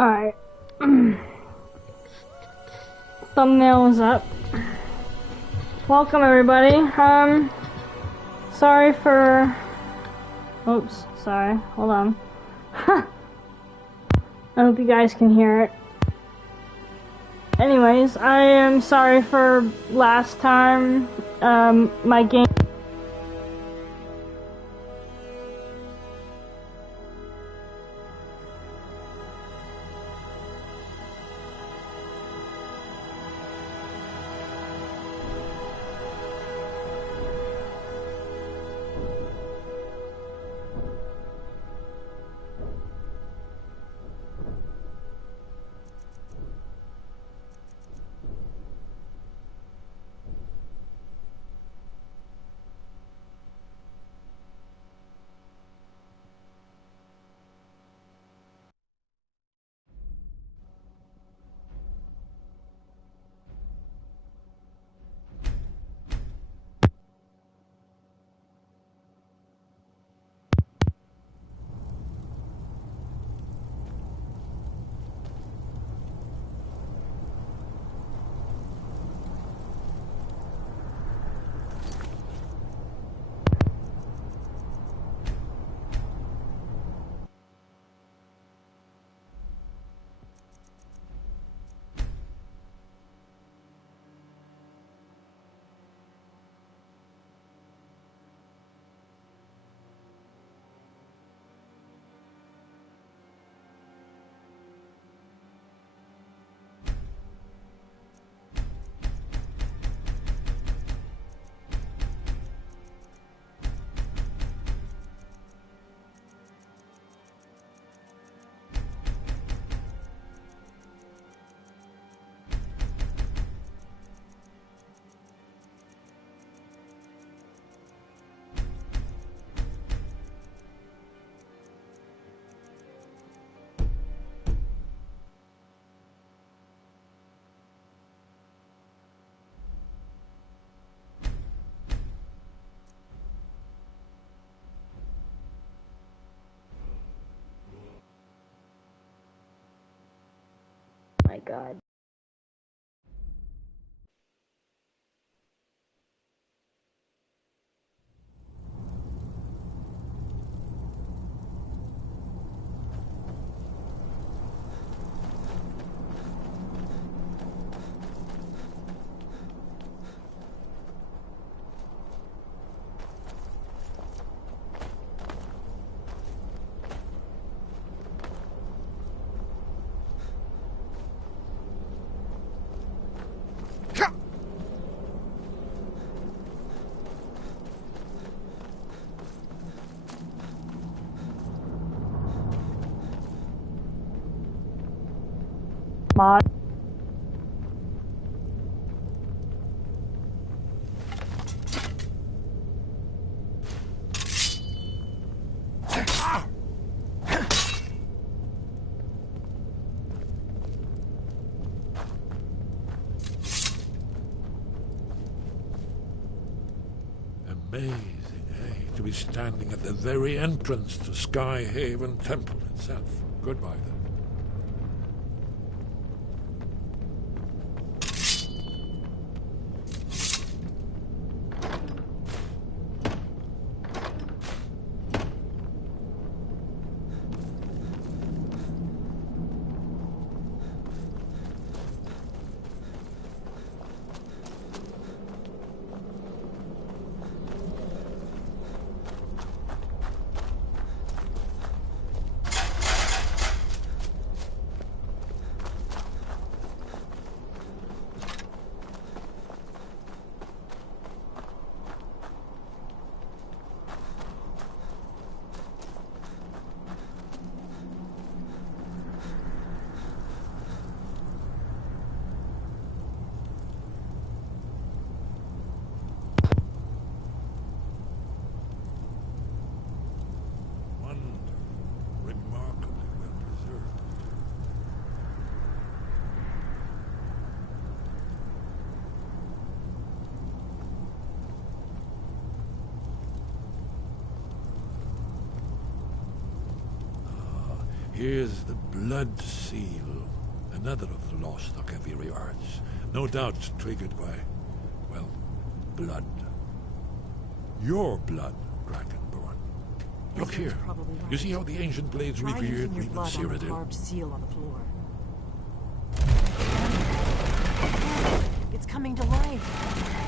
Alright. Thumbnail is up. Welcome everybody. Sorry for... Oops, sorry. Hold on. I hope you guys can hear it. Anyways, I am sorry for last time. My game... My God. Mod. Amazing, eh? To be standing at the very entrance to Skyhaven Temple itself. Goodbye, then. Here's the Blood Seal, another of the lost Akaviri arts. No doubt triggered by, well, blood. Your blood, Dragonborn. Look here. You see how the ancient blades revered me with Cyrodiil? Carved seal on the floor. It's coming to life.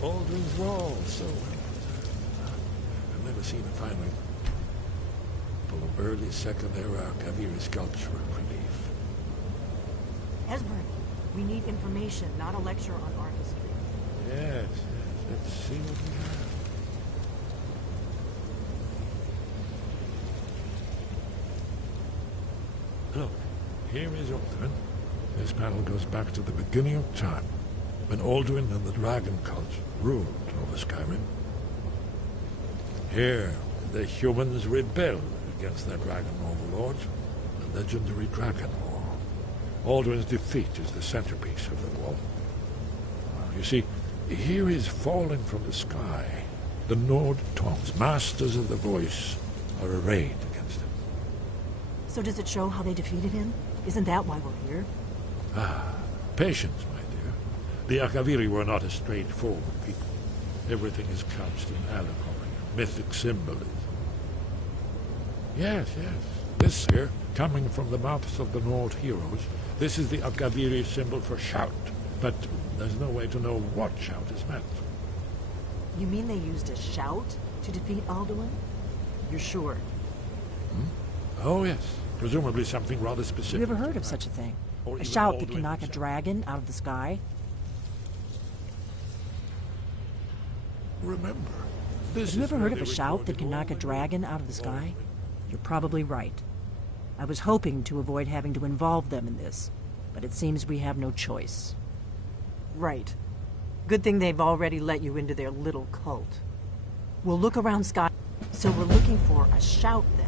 Baldwin's Wall, so well preserved. I've never seen a finer, full of early Second Era Kaviri sculpture and relief. Esbern, we need information, not a lecture on art history. Yes, let's see what we have. Look, here is Alduin. This panel goes back to the beginning of time, when Alduin and the Dragon Cult ruled over Skyrim. Here, the humans rebelled against their dragon overlords, the legendary Dragon War. Alduin's defeat is the centerpiece of the wall. You see, here is falling from the sky. The Nord Tongues, masters of the voice, are arrayed against him. So does it show how they defeated him? Isn't that why we're here? Ah, patience, my dear. The Akaviri were not a straightforward people. Everything is couched in allegory, mythic symbolism. Yes, yes. This here, coming from the mouths of the Nord heroes, this is the Akaviri symbol for shout. But there's no way to know what shout is meant. You mean they used a shout to defeat Alduin? You're sure? Oh, yes. Presumably something rather specific. You ever heard of such a thing? A shout that can knock a dragon out of the sky? Remember, this Have you is ever heard where of a they shout that recorded can knock a all dragon the out of the sky? Alduin. You're probably right. I was hoping to avoid having to involve them in this, but it seems we have no choice. Right. Good thing they've already let you into their little cult. We'll look around Sky. So we're looking for a shout then.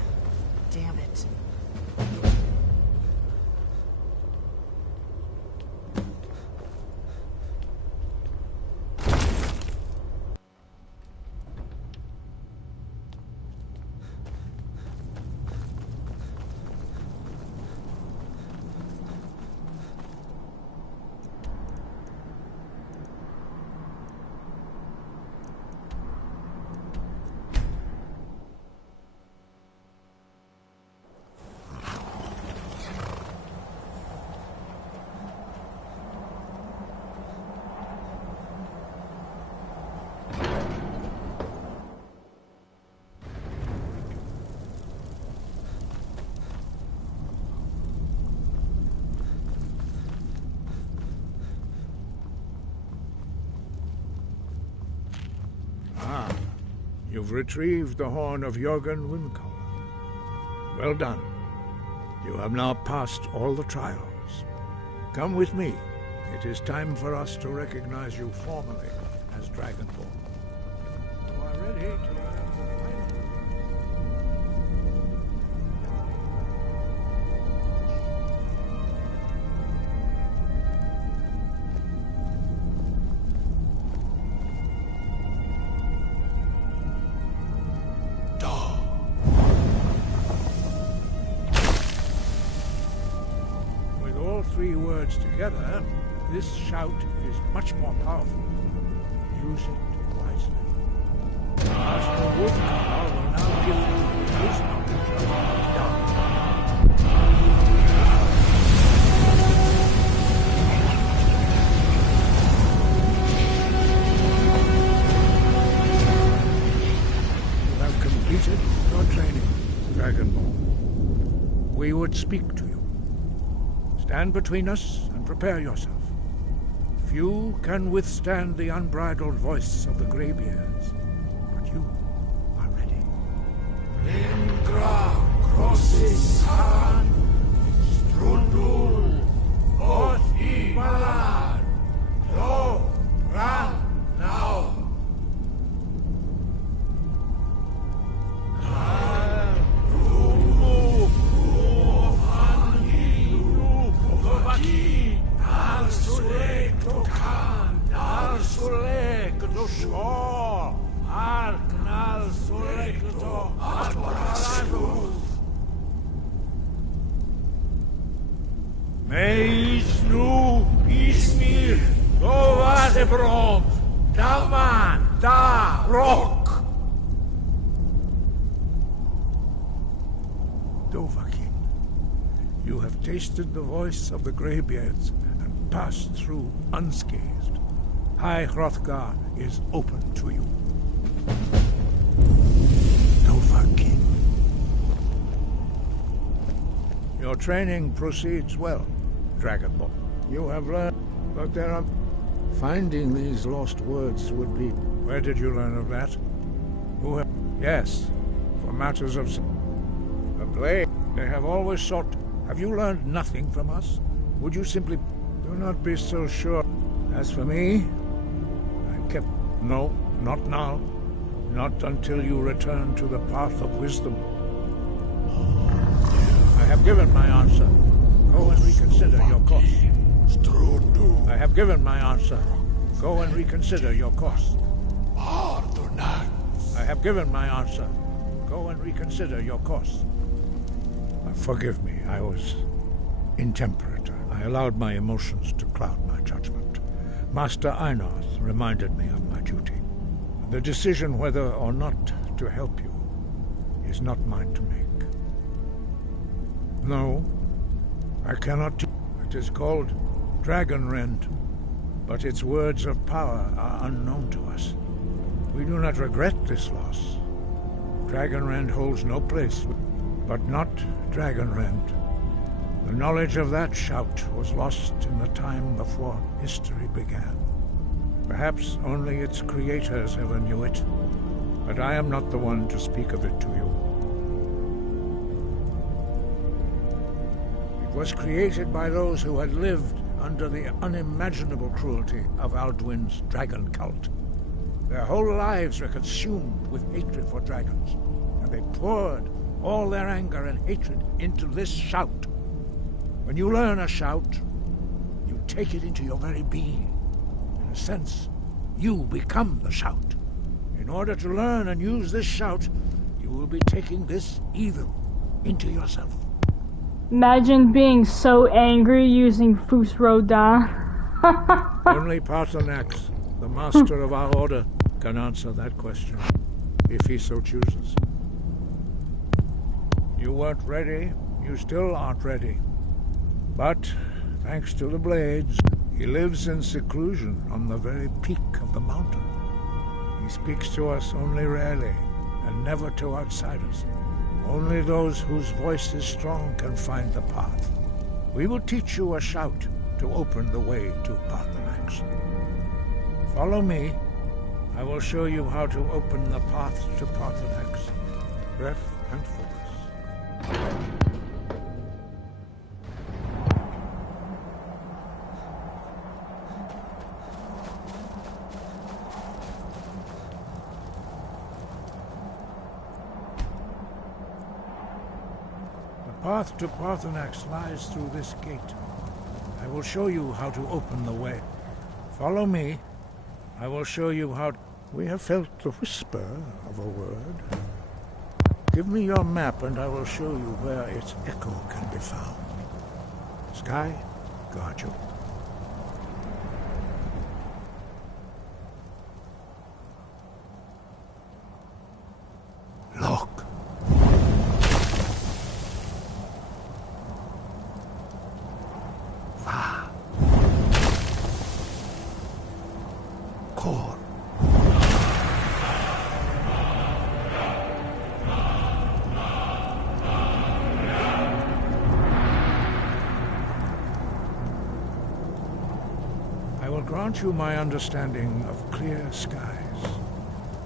Damn it. You've retrieved the horn of Jörgen Windcar. Well done. You have now passed all the trials. Come with me. It is time for us to recognize you formally as Dragonborn. You are ready to learn the final. all three words together, this shout is much more powerful. Use it wisely. Master Wolfgar will now give you his knowledge of dark. You have completed your training, Dragonborn. We would speak to you. Stand between us and prepare yourself. Few can withstand the unbridled voice of the Greybeards, but you are ready. Lingra crosses han, strundul, othi malar, lo, ran, now. Meis nu ismir Govadebrom Daman da Rock. Dovahkiin, you have tasted the voice of the Greybeards and passed through unscathed. High Hrothgar is open to you. Dovahkiin. Your training proceeds well, Dragonborn. You have learned, but there are... Finding these lost words would be... Where did you learn of that? Who have... Yes, for matters of... A blade. They have always sought... Have you learned nothing from us? Would you simply... Do not be so sure. As for me, I kept... No, not now. Not until you return to the path of wisdom. I have given my answer. Go and reconsider your course. I have given my answer. Go and reconsider your course. I have given my answer. Go and reconsider your course. Forgive me, I was intemperate. I allowed my emotions to cloud my judgment. Master Einarth reminded me of my duty. The decision whether or not to help you is not mine to make. No, I cannot. It is called Dragonrend, but its words of power are unknown to us. We do not regret this loss. Dragonrend holds no place, but not Dragonrend. The knowledge of that shout was lost in the time before history began. Perhaps only its creators ever knew it, but I am not the one to speak of it to you. It was created by those who had lived under the unimaginable cruelty of Alduin's dragon cult. Their whole lives were consumed with hatred for dragons, and they poured all their anger and hatred into this shout. When you learn a shout, you take it into your very being. In a sense, you become the shout. In order to learn and use this shout, you will be taking this evil into yourself. Imagine being so angry using Fus Rodan. Only Paarthurnax, the master of our order, can answer that question, if he so chooses. You weren't ready, you still aren't ready. But, thanks to the blades, he lives in seclusion on the very peak of the mountain. He speaks to us only rarely, and never to outsiders. Only those whose voice is strong can find the path. We will teach you a shout to open the way to Paarthurnax. Follow me. I will show you how to open the path to Paarthurnax. Breath and focus. The path to Paarthurnax lies through this gate. I will show you how to open the way. Follow me. I will show you how... We have felt the whisper of a word. Give me your map and I will show you where its echo can be found. Sky? guard you. Look. Core. I will grant you my understanding of clear skies.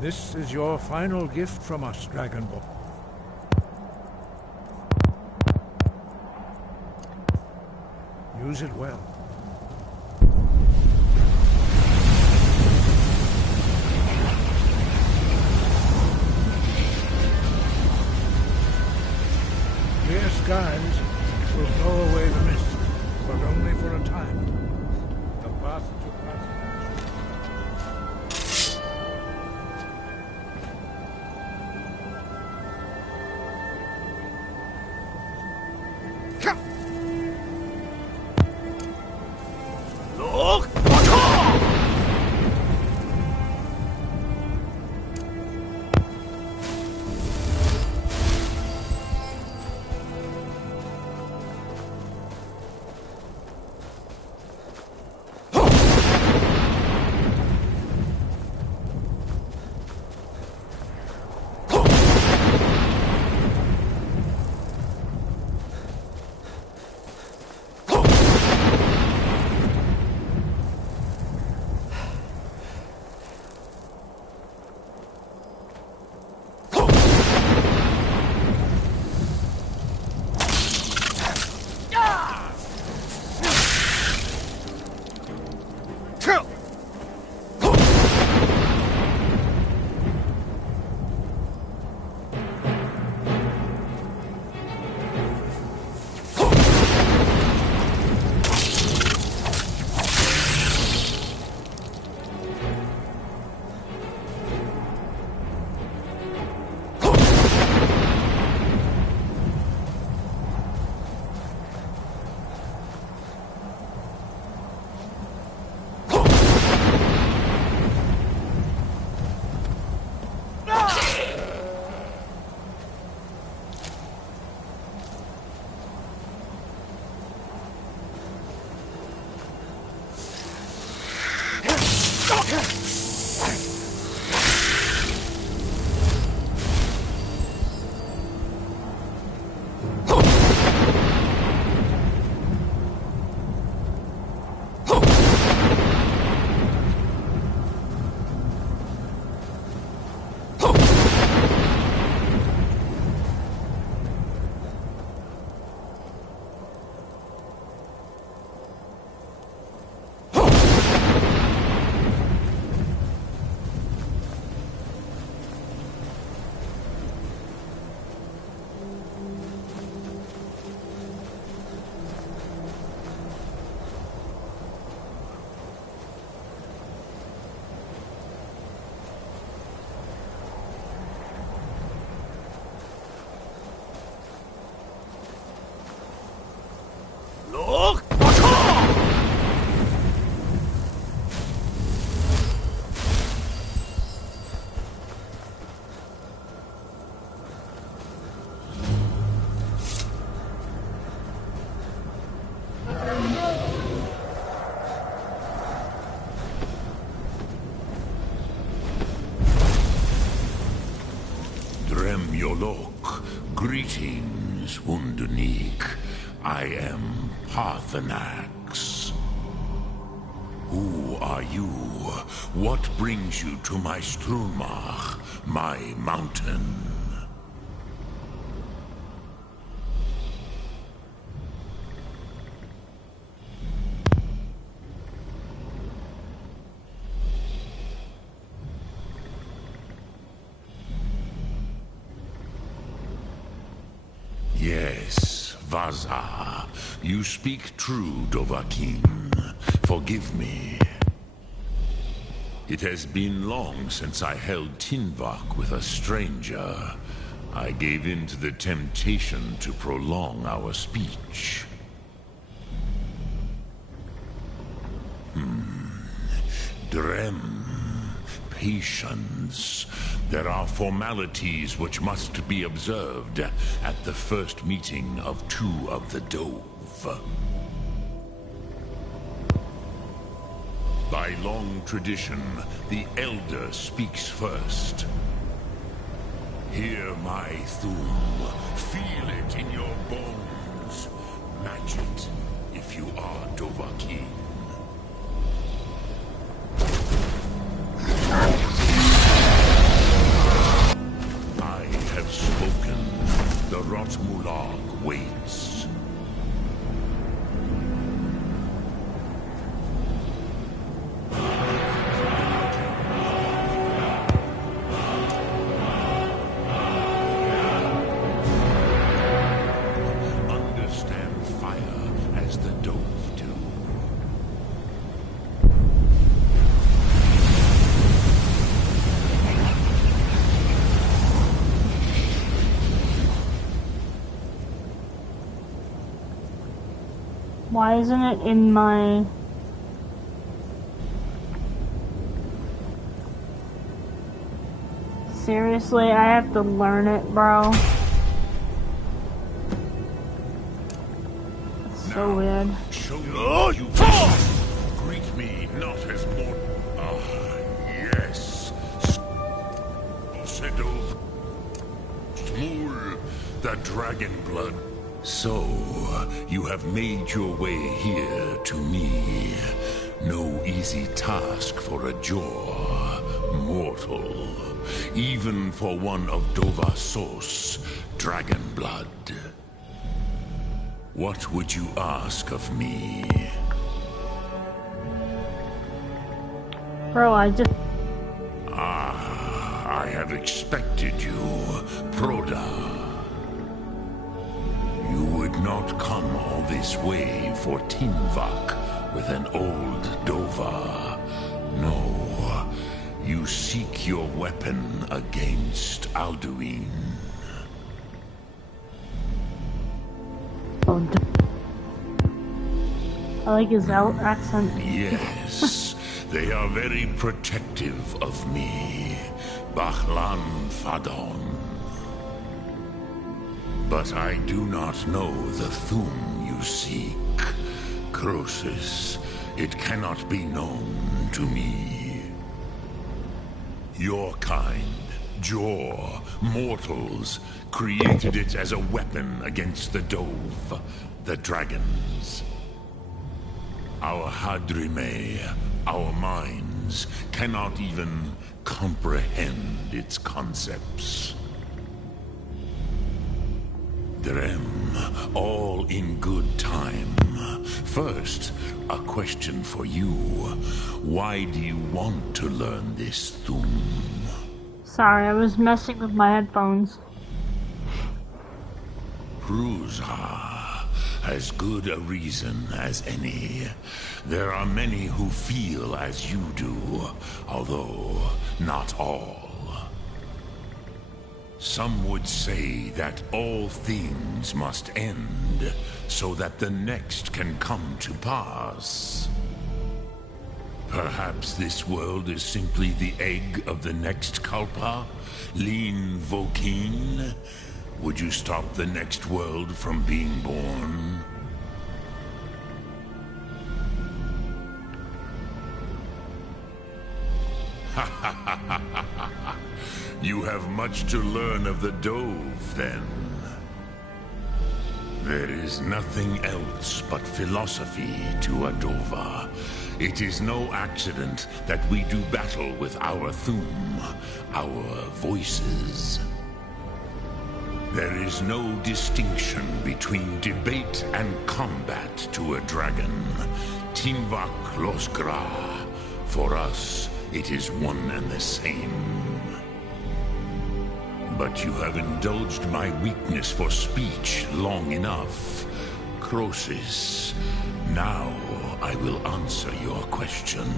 This is your final gift from us, Dragonborn. Use it well. Clear skies will blow away the mist, but only for a time. The path to passage. Greetings, Wunderneek. I am Parthenax. Who are you? What brings you to my Strunmach, my mountain? Yes, Vaza. You speak true, Dovahkiin. Forgive me. It has been long since I held Tinvak with a stranger. I gave in to the temptation to prolong our speech. Drem. Patience. There are formalities which must be observed at the first meeting of two of the Dove. By long tradition, the Elder speaks first. Hear my Thum. Feel it in your bones. Match it if you are Dovahkiin. I have spoken. The Rotmulag waits. Understand fire as the Dove do. Why isn't it in my... Seriously, I have to learn it, bro. It's so weird. Show me what you can. Greet me not as more. Yes. Sedov. Smul, the dragon blood. So, you have made your way here to me. No easy task for a jaw, mortal. Even for one of Dovahsos, dragon blood. What would you ask of me? Bro, I just... I have expected you, Proda. You would not come all this way for Tinvak with an old Dova. No, you seek your weapon against Alduin. Oh, I like his accent. Yes, they are very protective of me, Bahlan Fadon. But I do not know the Thum you seek. Croesus, it cannot be known to me. Your kind, Jor, mortals, created it as a weapon against the Dove, the dragons. Our Hadrime, our minds, cannot even comprehend its concepts. Drem, all in good time. First, a question for you. Why do you want to learn this Thum? Sorry, I was messing with my headphones. Pruzha, as good a reason as any. There are many who feel as you do, although not all. Some would say that all things must end, so that the next can come to pass. Perhaps this world is simply the egg of the next Kalpa, Lin Vokin. Would you stop the next world from being born? You have much to learn of the Dove, then. There is nothing else but philosophy to a Dova. It is no accident that we do battle with our Thum, our voices. There is no distinction between debate and combat to a dragon. Tinvak Losgra. For us, it is one and the same. But you have indulged my weakness for speech long enough. Croesus, now I will answer your question.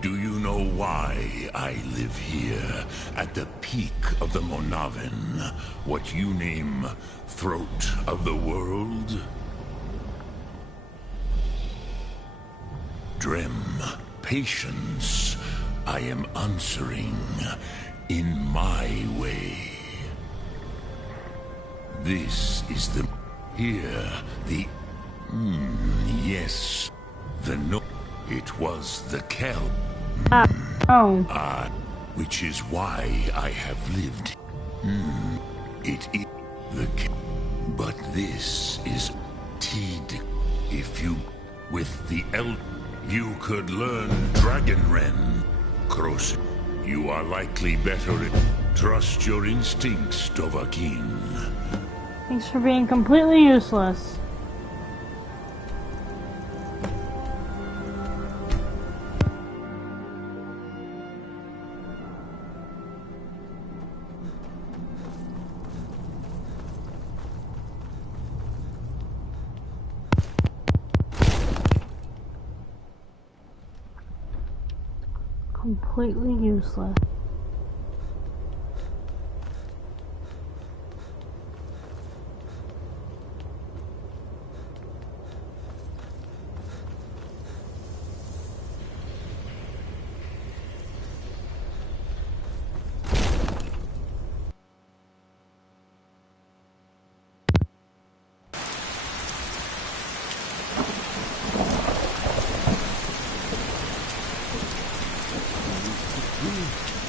Do you know why I live here, at the peak of the Monavin, what you name Throat of the World? Drem, patience. I am answering in my way. This is the... Here, the... yes. The no... It was the Kel. Which is why I have lived. It is the Kel. But this is... Teed. If you... With the you could learn Dragonren. Kroos, you are likely better at... Trust your instincts, Dovahkiin. Thanks for being completely useless. Completely useless.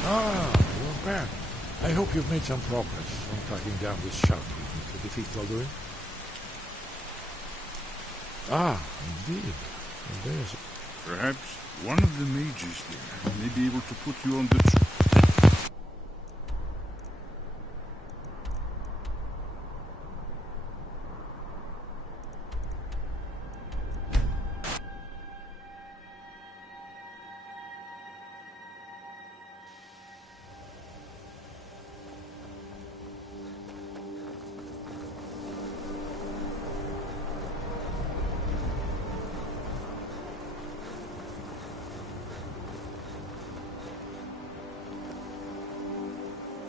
You're back. I hope you've made some progress on tracking down this shout we need to defeat Balduin. Indeed. And there's... Perhaps one of the mages there may be able to put you on the...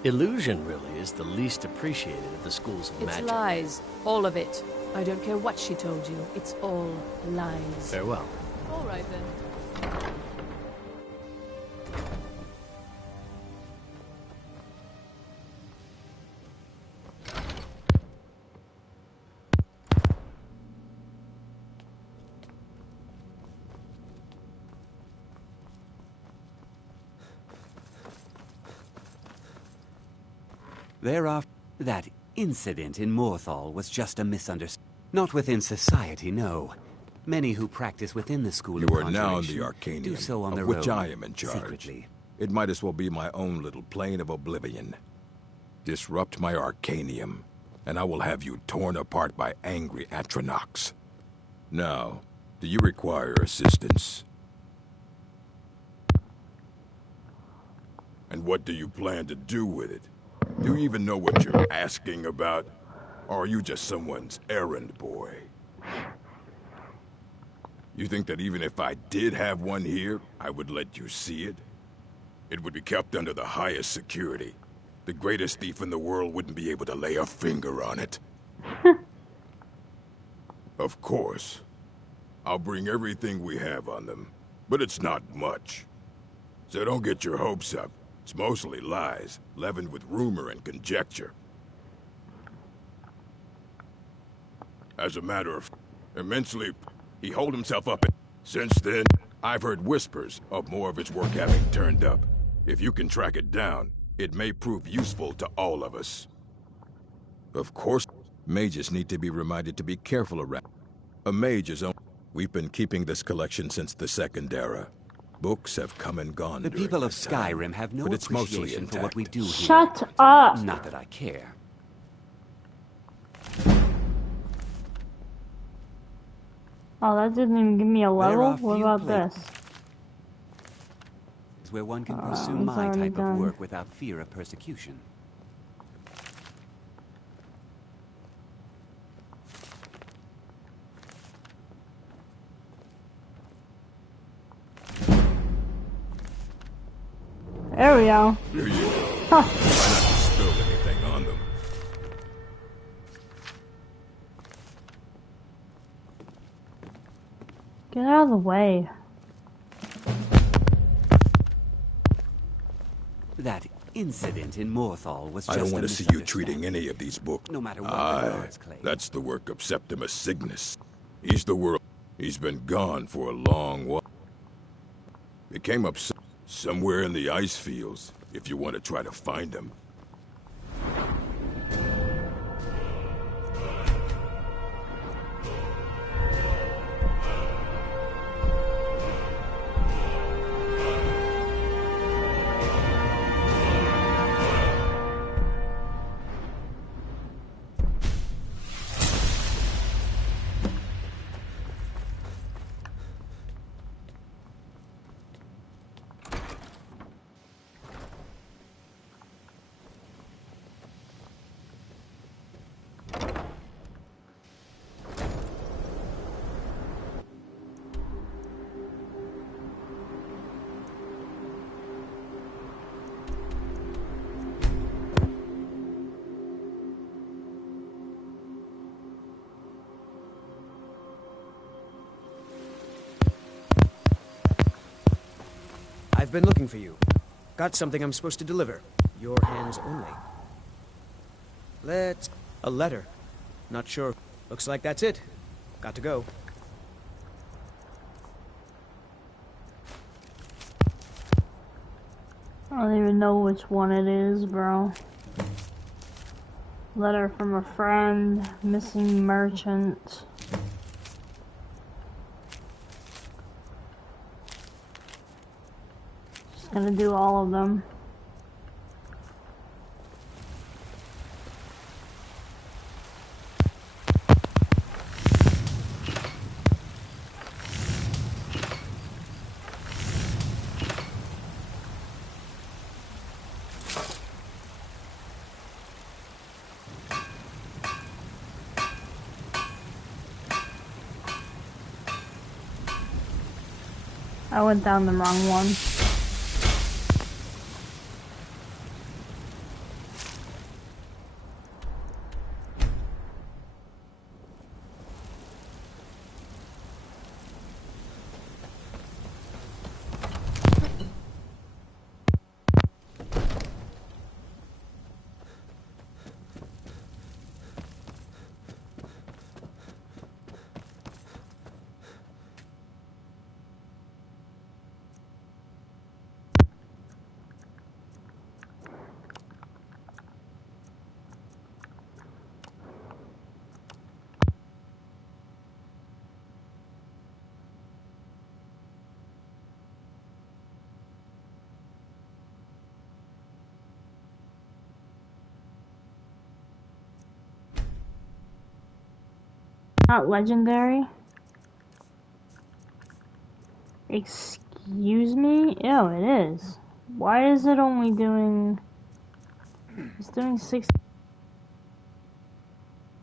Illusion really is the least appreciated of the schools of magic. It's lies. All of it. I don't care what she told you. It's all lies. Farewell. All right then. Thereafter, that incident in Morthal was just a misunderstanding. Not within society, no. Many who practice within the school you of are now in the Conjuration Arcanium, do so on of their which own, I am in charge. secretly. It might as well be my own little plane of oblivion. Disrupt my Arcanium, and I will have you torn apart by angry Atronachs. Now, do you require assistance? And what do you plan to do with it? Do you even know what you're asking about? Or are you just someone's errand boy? You think that even if I did have one here, I would let you see it? It would be kept under the highest security. The greatest thief in the world wouldn't be able to lay a finger on it. Of course. I'll bring everything we have on them, but it's not much. So don't get your hopes up. It's mostly lies, leavened with rumor and conjecture. As a matter of... immensely... he holed himself up. Since then, I've heard whispers of more of its work having turned up. If you can track it down, it may prove useful to all of us. Of course, mages need to be reminded to be careful around. A mage is only... We've been keeping this collection since the Second Era. Books have come and gone. The people of Skyrim have no but it's mostly appreciation for what we do here. Shut up! Not that I care. Oh, that didn't even give me a level? What about this? Where one can pursue it's my already type done. of work without fear of persecution. There we go. Here you go. Huh. Try not to spill anything on them. Get out of the way. That incident in Morthal was just I don't a want to see you treating any of these books. No matter what the gods claim. That's the work of Septimus Cygnus. He's the world. He's been gone for a long while. It came up somewhere in the ice fields, if you want to try to find him. I've been looking for you. Got something I'm supposed to deliver. Your hands only. A letter. Not sure. Looks like that's it. Got to go. I don't even know which one it is, bro. Letter from a friend. Missing merchant. Just gonna do all of them. I went down the wrong one. Not legendary. Excuse me? Ew, it is. Why is it only doing... It's doing 60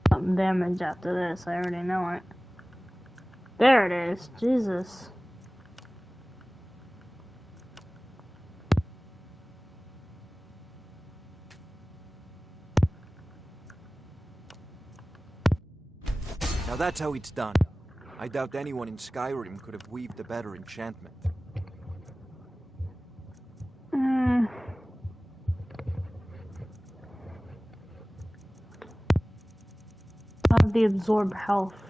something damage after this. I already know it. There it is. Jesus. Now that's how it's done. I doubt anyone in Skyrim could have weaved a better enchantment. Have the absorb health.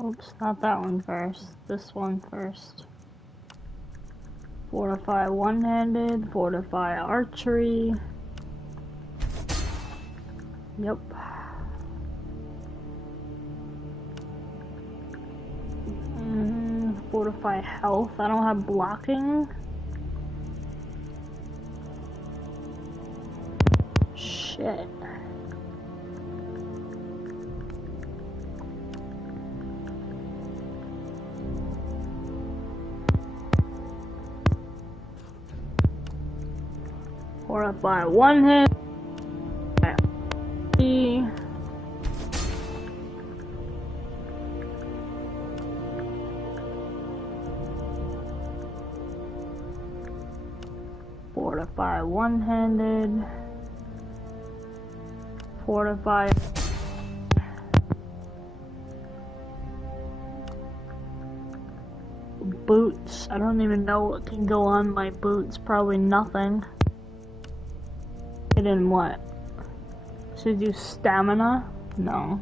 Oops, not that one first. This one first. Fortify one-handed, fortify archery. Yep. Fortify health. I don't have blocking. Shit. Fortify one hit. Fortify one-handed. Fortify. Boots. I don't even know what can go on my boots. Probably nothing. Hidden what? Should I do stamina? No.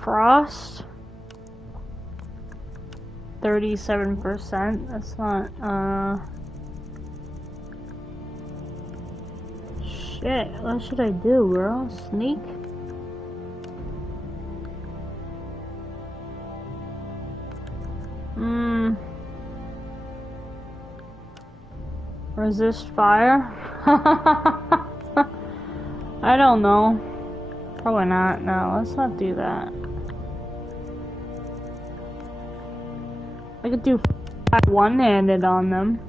Frost? 37%. That's not, shit, what should I do, bro? Sneak? Resist fire? I don't know. Probably not. No, let's not do that. I could do one-handed on them.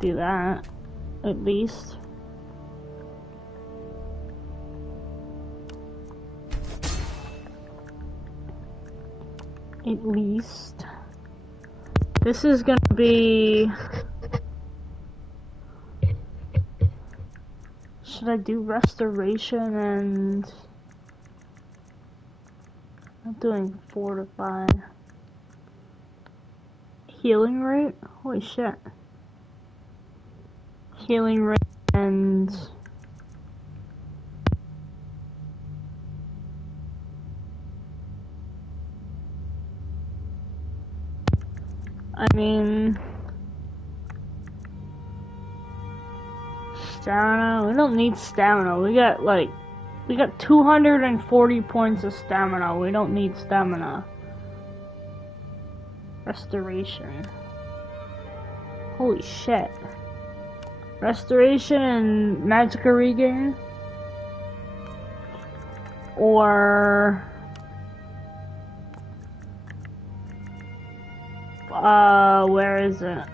Do that, at least. At least. This is gonna be... Should I do restoration and... I'm doing fortify. Healing rate? Holy shit. Healing rate and... I mean... Stamina? We don't need stamina. We got 240 points of stamina. We don't need stamina. Restoration. Holy shit. Restoration and Magicka regain? Or... where is it?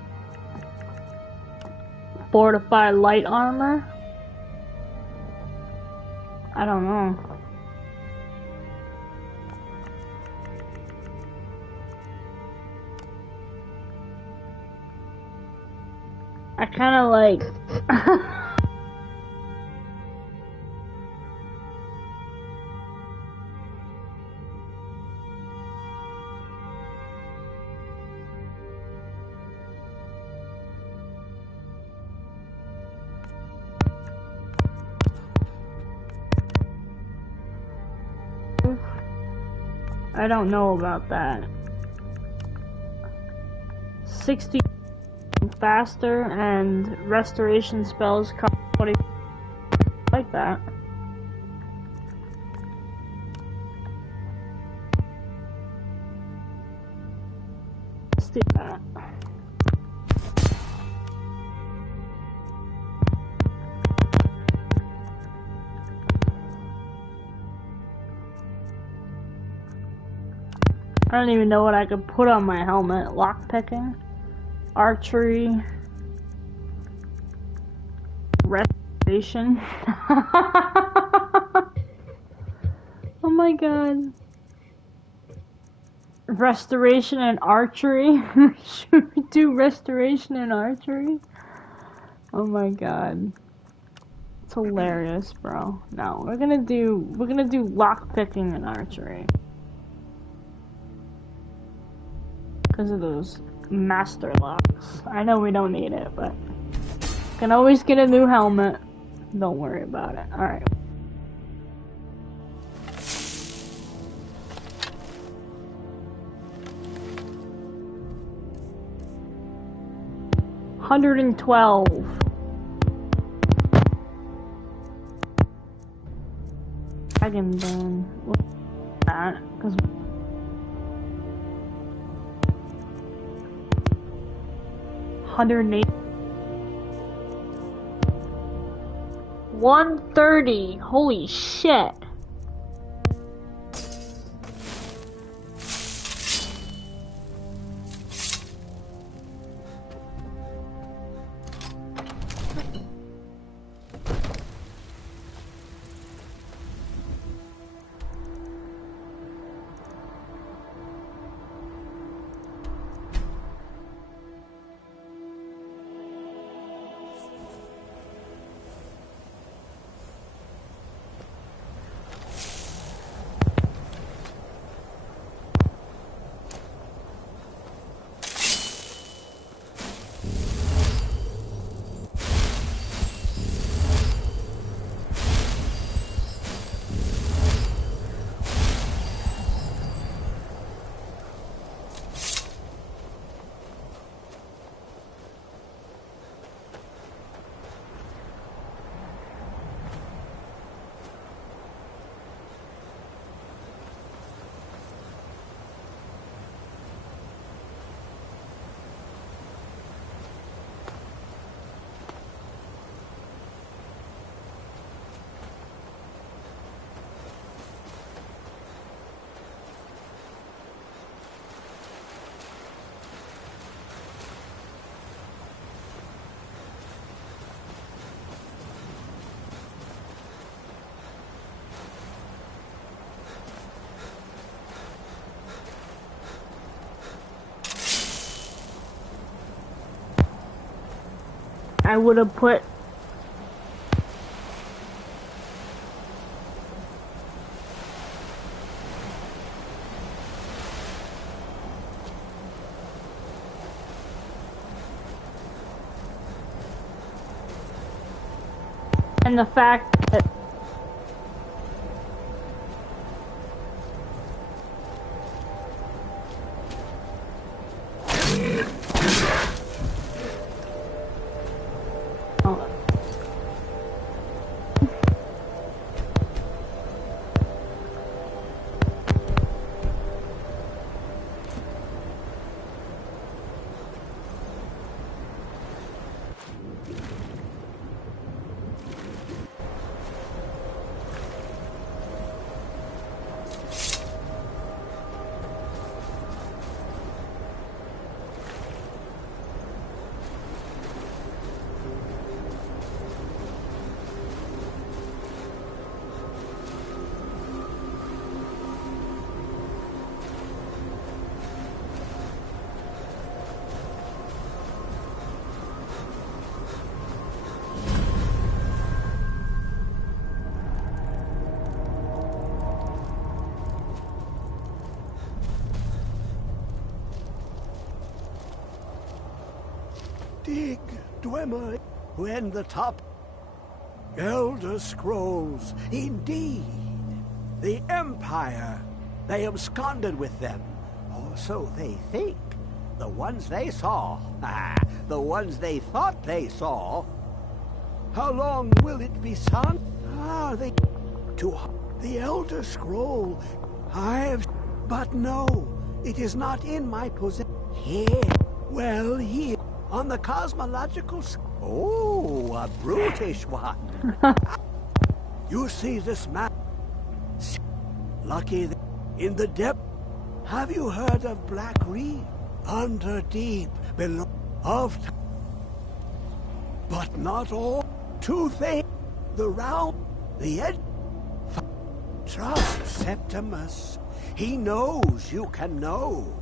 Fortify light armor? I don't know. I kinda like... I don't know about that. 60 faster and restoration spells cost 20 like that. Let's do that. I don't even know what I could put on my helmet. Lockpicking, archery, restoration. Oh my god. Restoration and archery? Should we do restoration and archery? Oh my god. It's hilarious, bro. No, we're gonna do lockpicking and archery. Because of those master locks. I know we don't need it, but can always get a new helmet. Don't worry about it. Alright. $112. Dragon Bone. What's that? Because 108. 130. Holy shit. I would have put and the fact that Dig, Dwemer, when the top Elder Scrolls, indeed. The Empire, they absconded with them, or so they think. The ones they saw, the ones they thought they saw. How long will it be, son? They to the Elder Scroll. But no, it is not in my possession. Here, well, here. On the cosmological oh, a brutish one. You see this map? Lucky in the depth. Have you heard of Black Reef? Under deep, below, of but not all. Two things. The round, the edge. Trust Septimus. He knows you can know.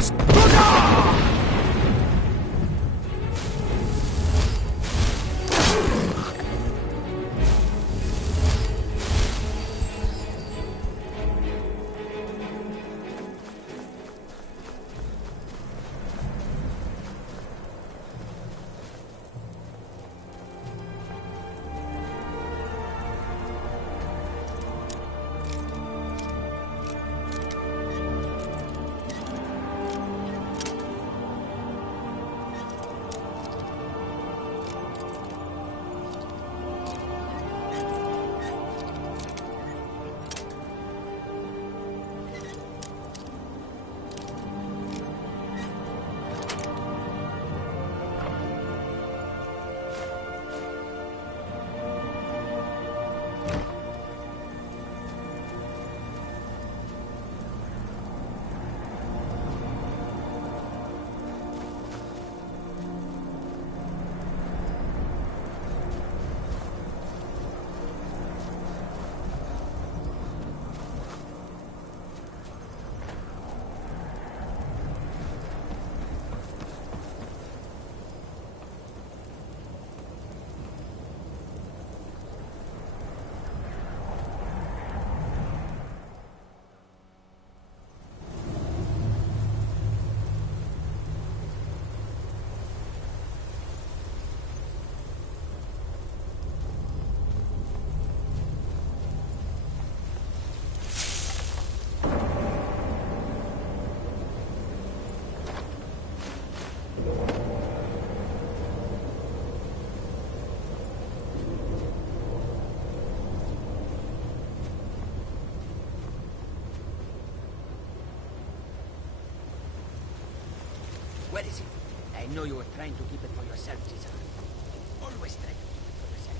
Vamos! Where is it? I know you were trying to keep it for yourself, Caesar. Always try to keep it for yourself.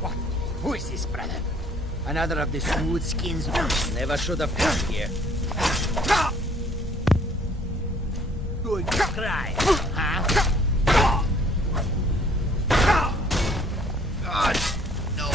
What? Who is this, brother? Another of the smooth skins never should have come here. Good cry, huh? God, no.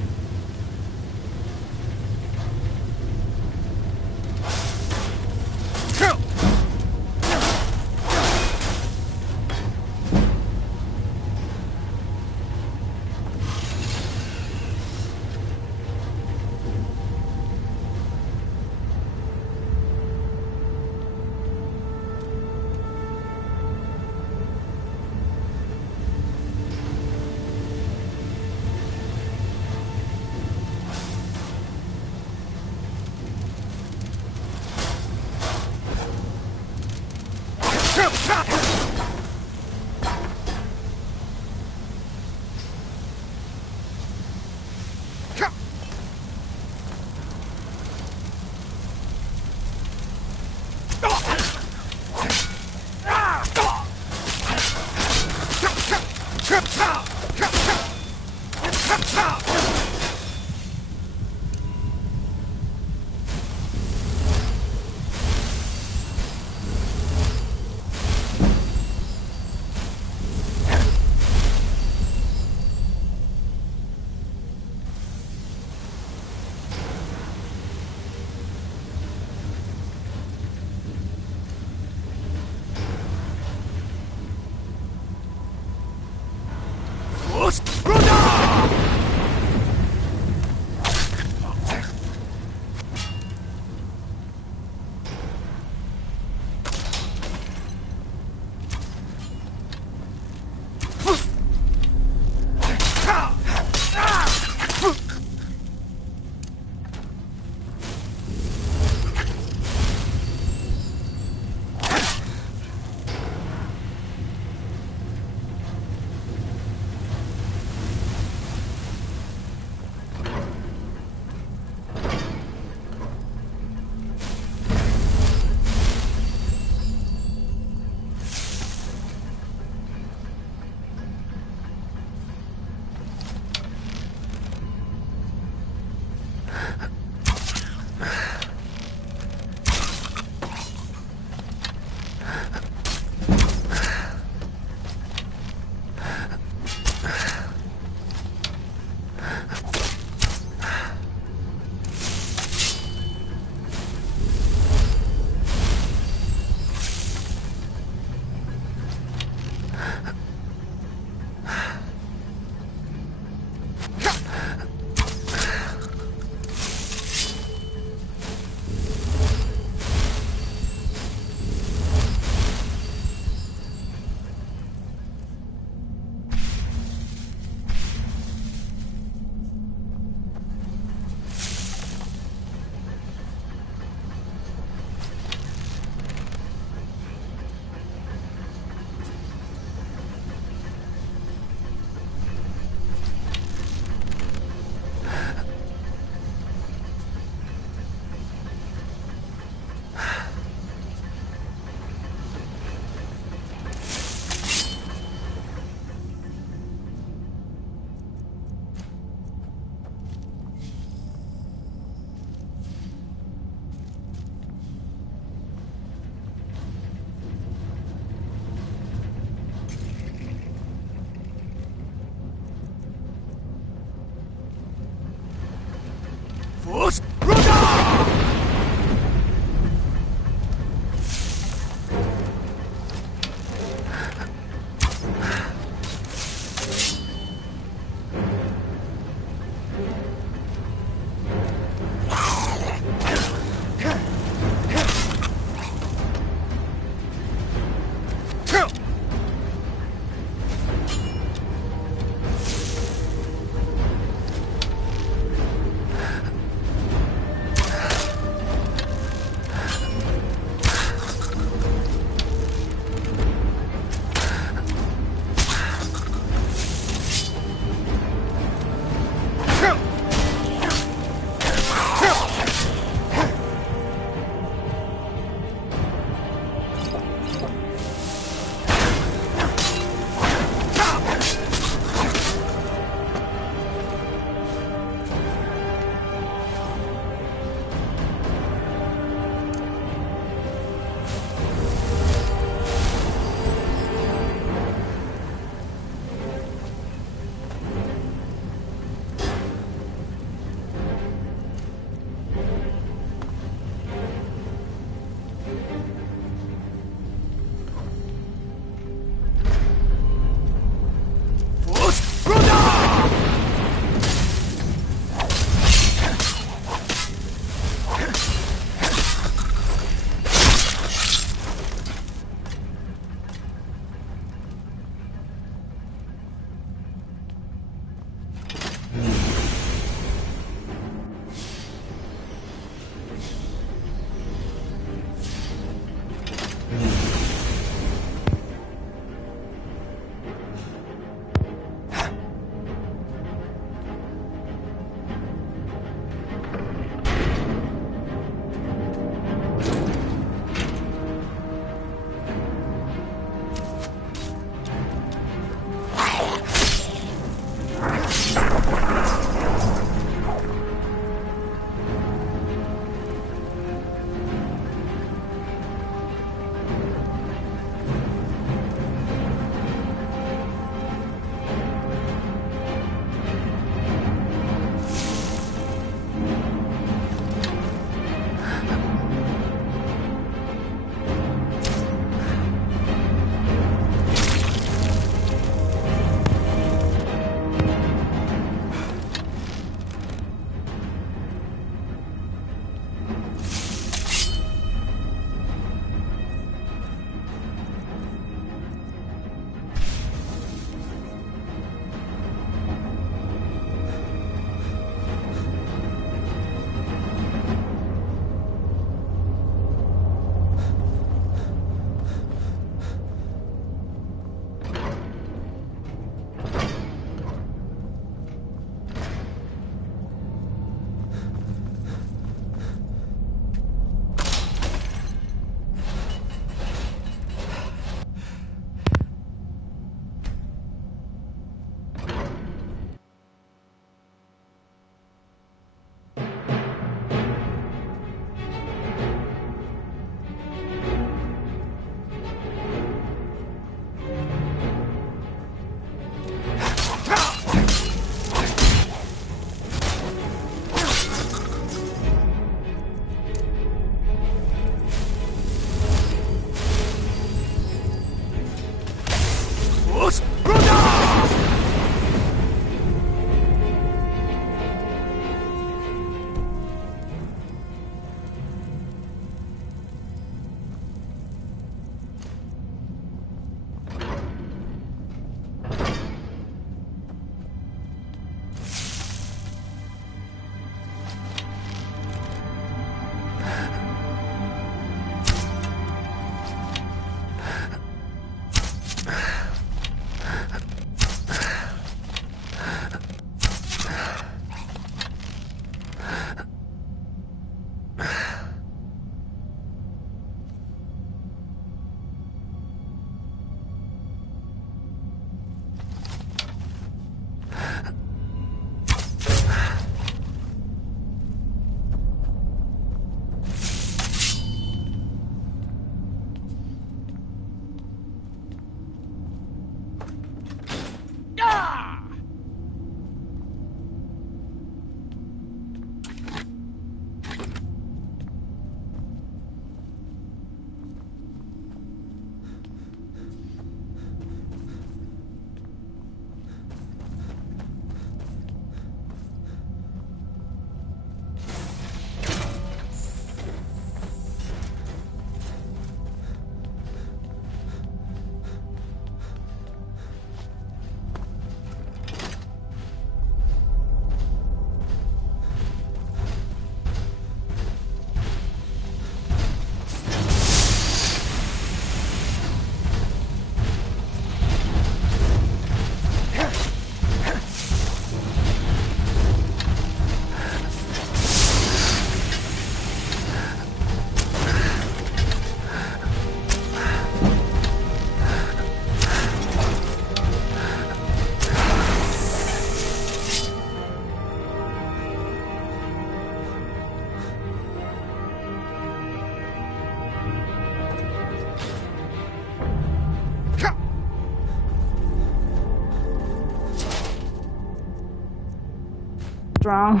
wrong.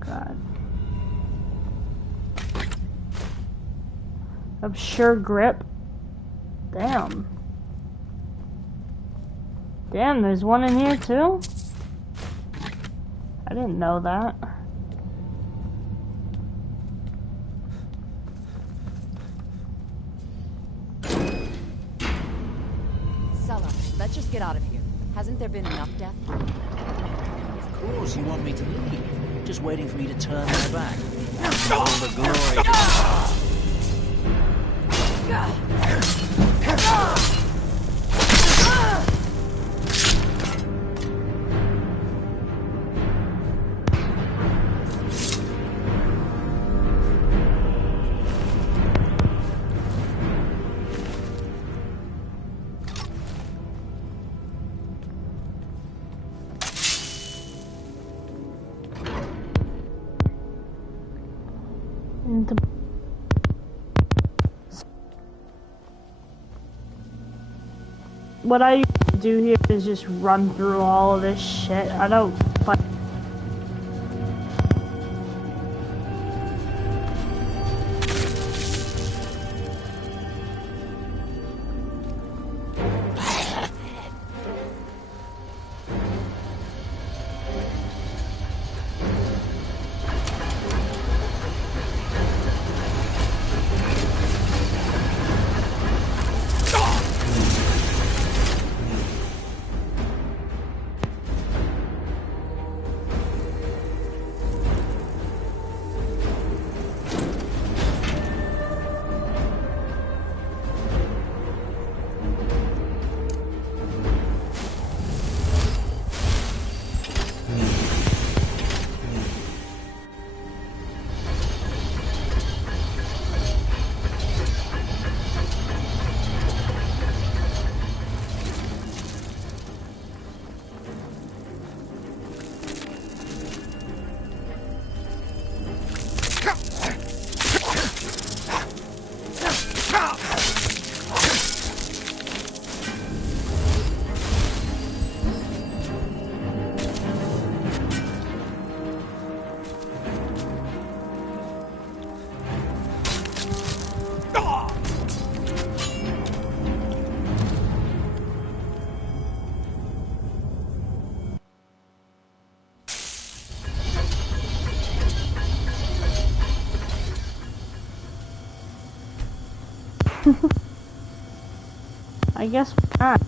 God. Of sure grip. Damn. Damn, there's one in here too? I didn't know that. Sella, let's just get out of here. Hasn't there been enough death? Of course you want me to leave. Just waiting for me to turn my back. All the glory. What I do here is just run through all of this shit. I don't fight. I guess not.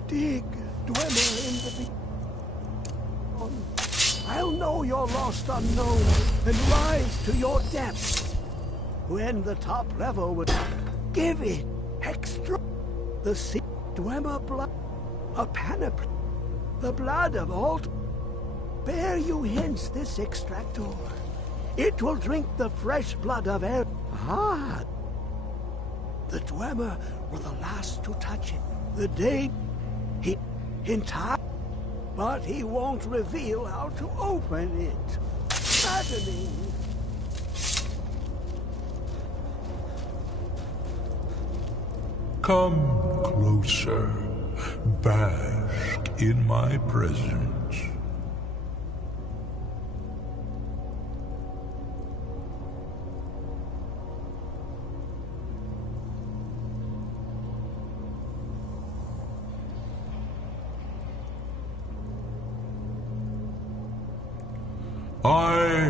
Dig Dwemer in the I'll know your lost unknown and rise to your depths. When the top level would give it extra. The sea Dwemer blood, a panoply, the blood of all. Bear you hence this extractor. It will drink the fresh blood of air. Ah, the Dwemer were the last to touch it. The day he in time. But he won't reveal how to open it. Maddening. Come closer. Bask in my presence. I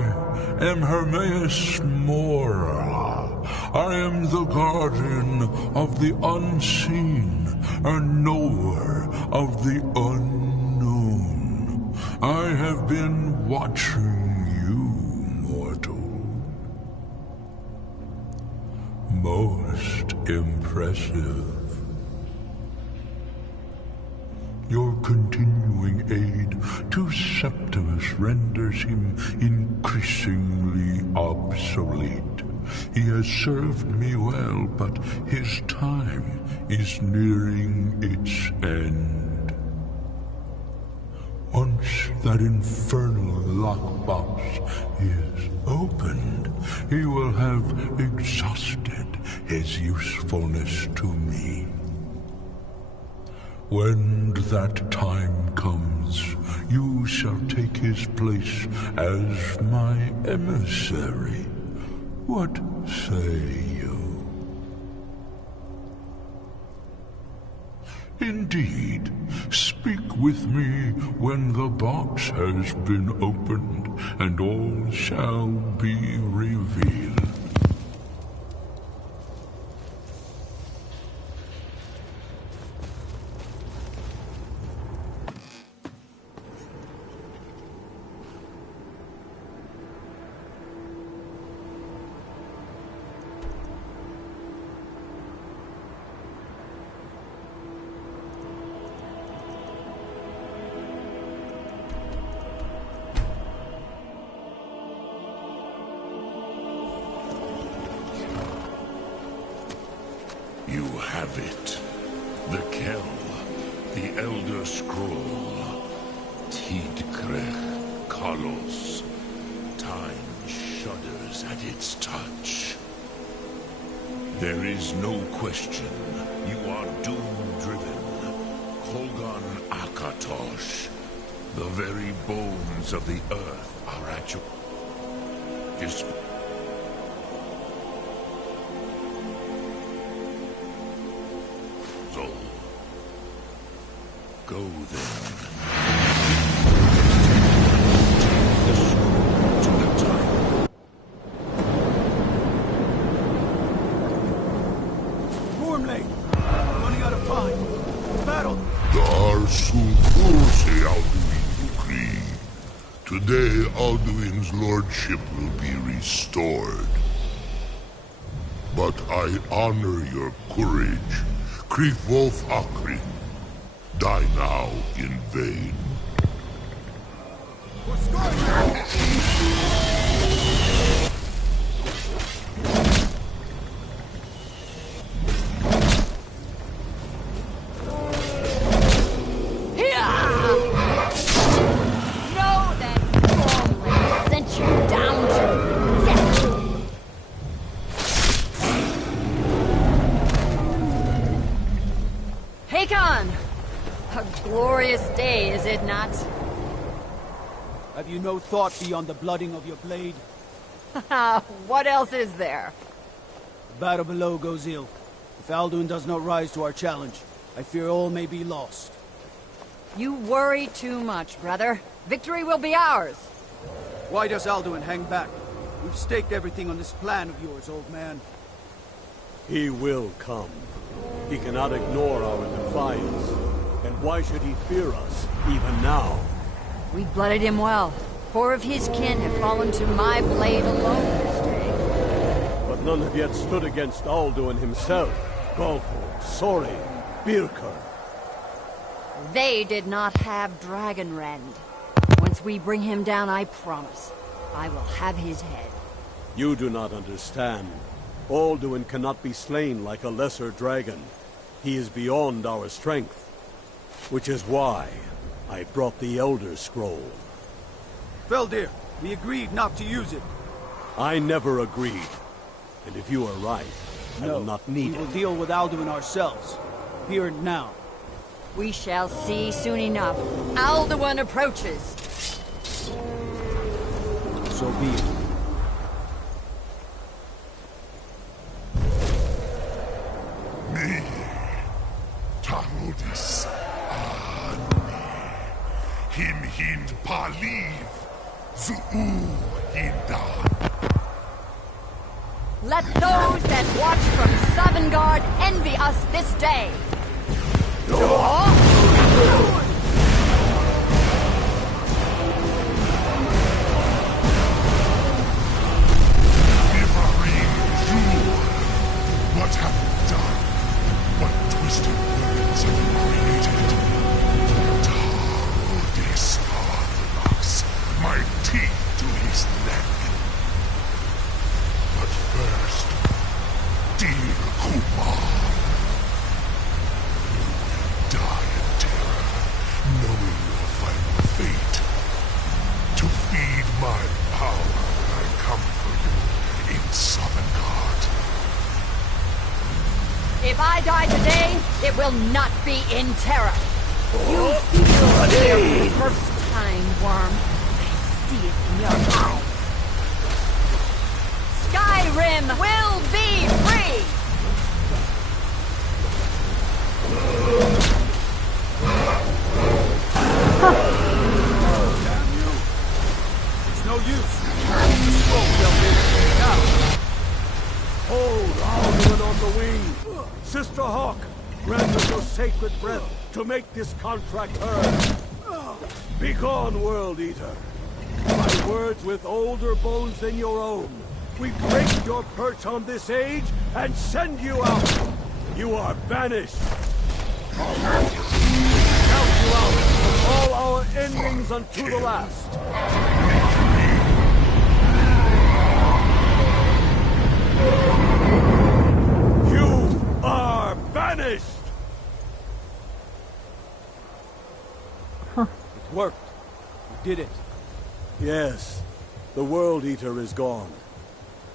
am Hermaeus Mora. I am the guardian of the unseen, a knower of the unknown. I have been watching you, mortal. Most impressive. Your continuing aid to Septimus renders him increasingly obsolete. He has served me well, but his time is nearing its end. Once that infernal lockbox is opened, he will have exhausted his usefulness to me. When that time comes, you shall take his place as my emissary. What say you? Indeed, speak with me when the box has been opened, and all shall be revealed. You have it. The Kell, the Elder Scroll. Tidkrech Kalos. Time shudders at its touch. There is no question. You are doom-driven. Kogan Akatosh. The very bones of the earth are at your disposal. Go then. Gormley, running out of time. Battle. Darsulfurse Alduin decree. Today Alduin's lordship will be restored. But I honor your courage, Kriegwolf Akrin. Die now in vain. What's going on? Know that Gormley sent you down to death. Hakon! A glorious day, is it not? Have you no thought beyond the blooding of your blade? What else is there? The battle below goes ill. If Alduin does not rise to our challenge, I fear all may be lost. You worry too much, brother. Victory will be ours. Why does Alduin hang back? We've staked everything on this plan of yours, old man. He will come. He cannot ignore our defiance. And why should he fear us, even now? We blooded him well. 4 of his kin have fallen to my blade alone this day. But none have yet stood against Alduin himself. Golfo, Sori, Birker. They did not have Dragonrend. Once we bring him down, I promise, I will have his head. You do not understand. Alduin cannot be slain like a lesser dragon. He is beyond our strength. Which is why I brought the Elder Scroll. Feldir, we agreed not to use it. I never agreed. And if you are right, I will not need we will it. deal with Alduin ourselves. Here and now. We shall see soon enough. Alduin approaches. So be it. Me, Tarudis, Him Hind Paliv, Zuu Hindan. Let those that watch from Savangard envy us this day. What have you done? What twisted words have you created? Tarudis Arthrox, my teeth to his neck. But first, dear Kumar, you will die in terror, knowing your final fate. To feed my power, I come for you in Sovngarde. If I die today, it will not be in terror. You feel fear for the first time, Worm. I see it in your eyes. Skyrim will be free! Damn you! It's no use. The scroll fell in. Now! Hold Alduin on the wing! Sister Hawk, grant us your sacred breath to make this contract heard. Begone, World Eater. My words with older bones than your own. We break your perch on this age and send you out. You are banished. Count you out from all our endings unto the last. You are banished. It worked. We did it. Yes, the World Eater is gone.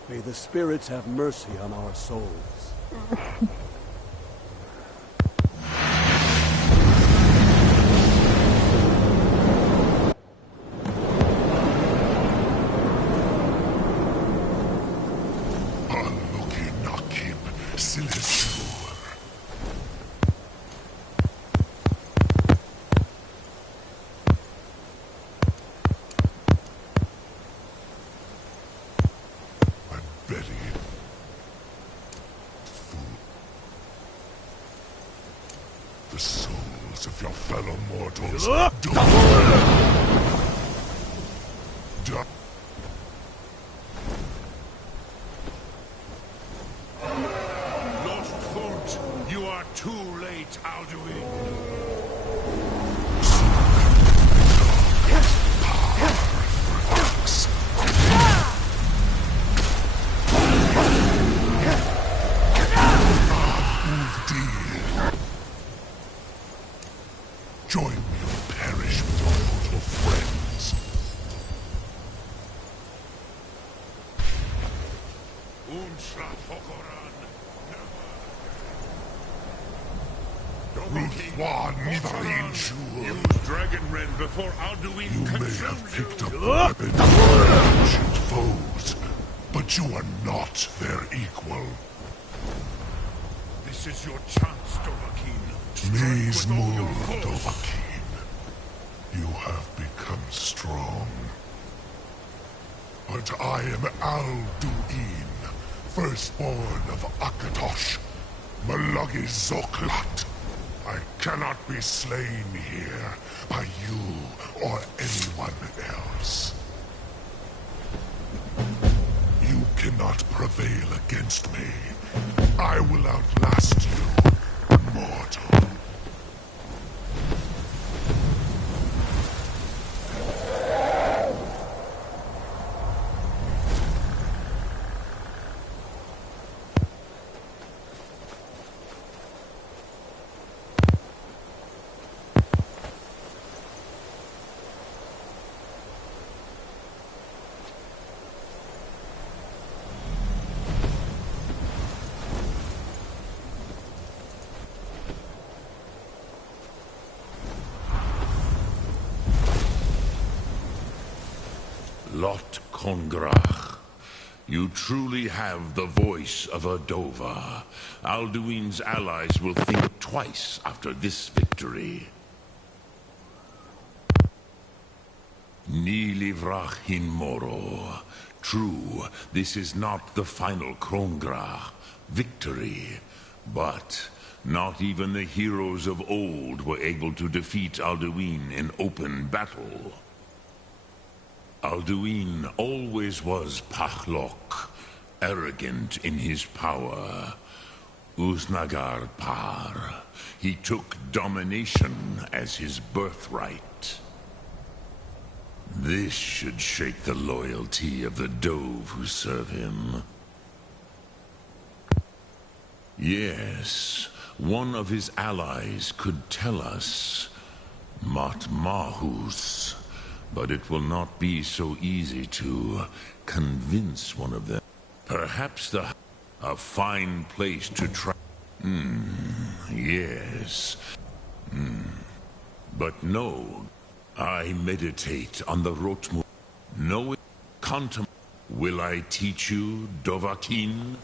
May the spirits have mercy on our souls. Aluki Nakib Silisur. I'm betting it. The souls of your fellow mortals Lost foot, you are too late, Alduin. Join me or perish with your mortal friends. Ruthwan Nivarin Use Dragonrend before Alduin You may consumes have picked up you. the weapons of your ancient foes, but you are not their equal. This is your chance, Dovahkiin. Maze Strike with all your Mul force. Dovahkiin. You have become strong. But I am Alduin, firstborn of Akatosh, Malagi Zoklat. I cannot be slain here by you or anyone else. You cannot prevail against me. I will outlast you, mortal. Lot Kongrach, you truly have the voice of a Dova. Alduin's allies will think twice after this victory. Ni livrach hin moro. True, this is not the final Kongrach victory, but not even the heroes of old were able to defeat Alduin in open battle. Alduin always was Pachlok, arrogant in his power. Uznagar Par. He took domination as his birthright. This should shake the loyalty of the Dove who serve him. Yes, one of his allies could tell us. Matmahus. But it will not be so easy to convince one of them. Perhaps a fine place to try. Yes. But no, I meditate on the Rotmu. No, will I teach you, Dovahkiin?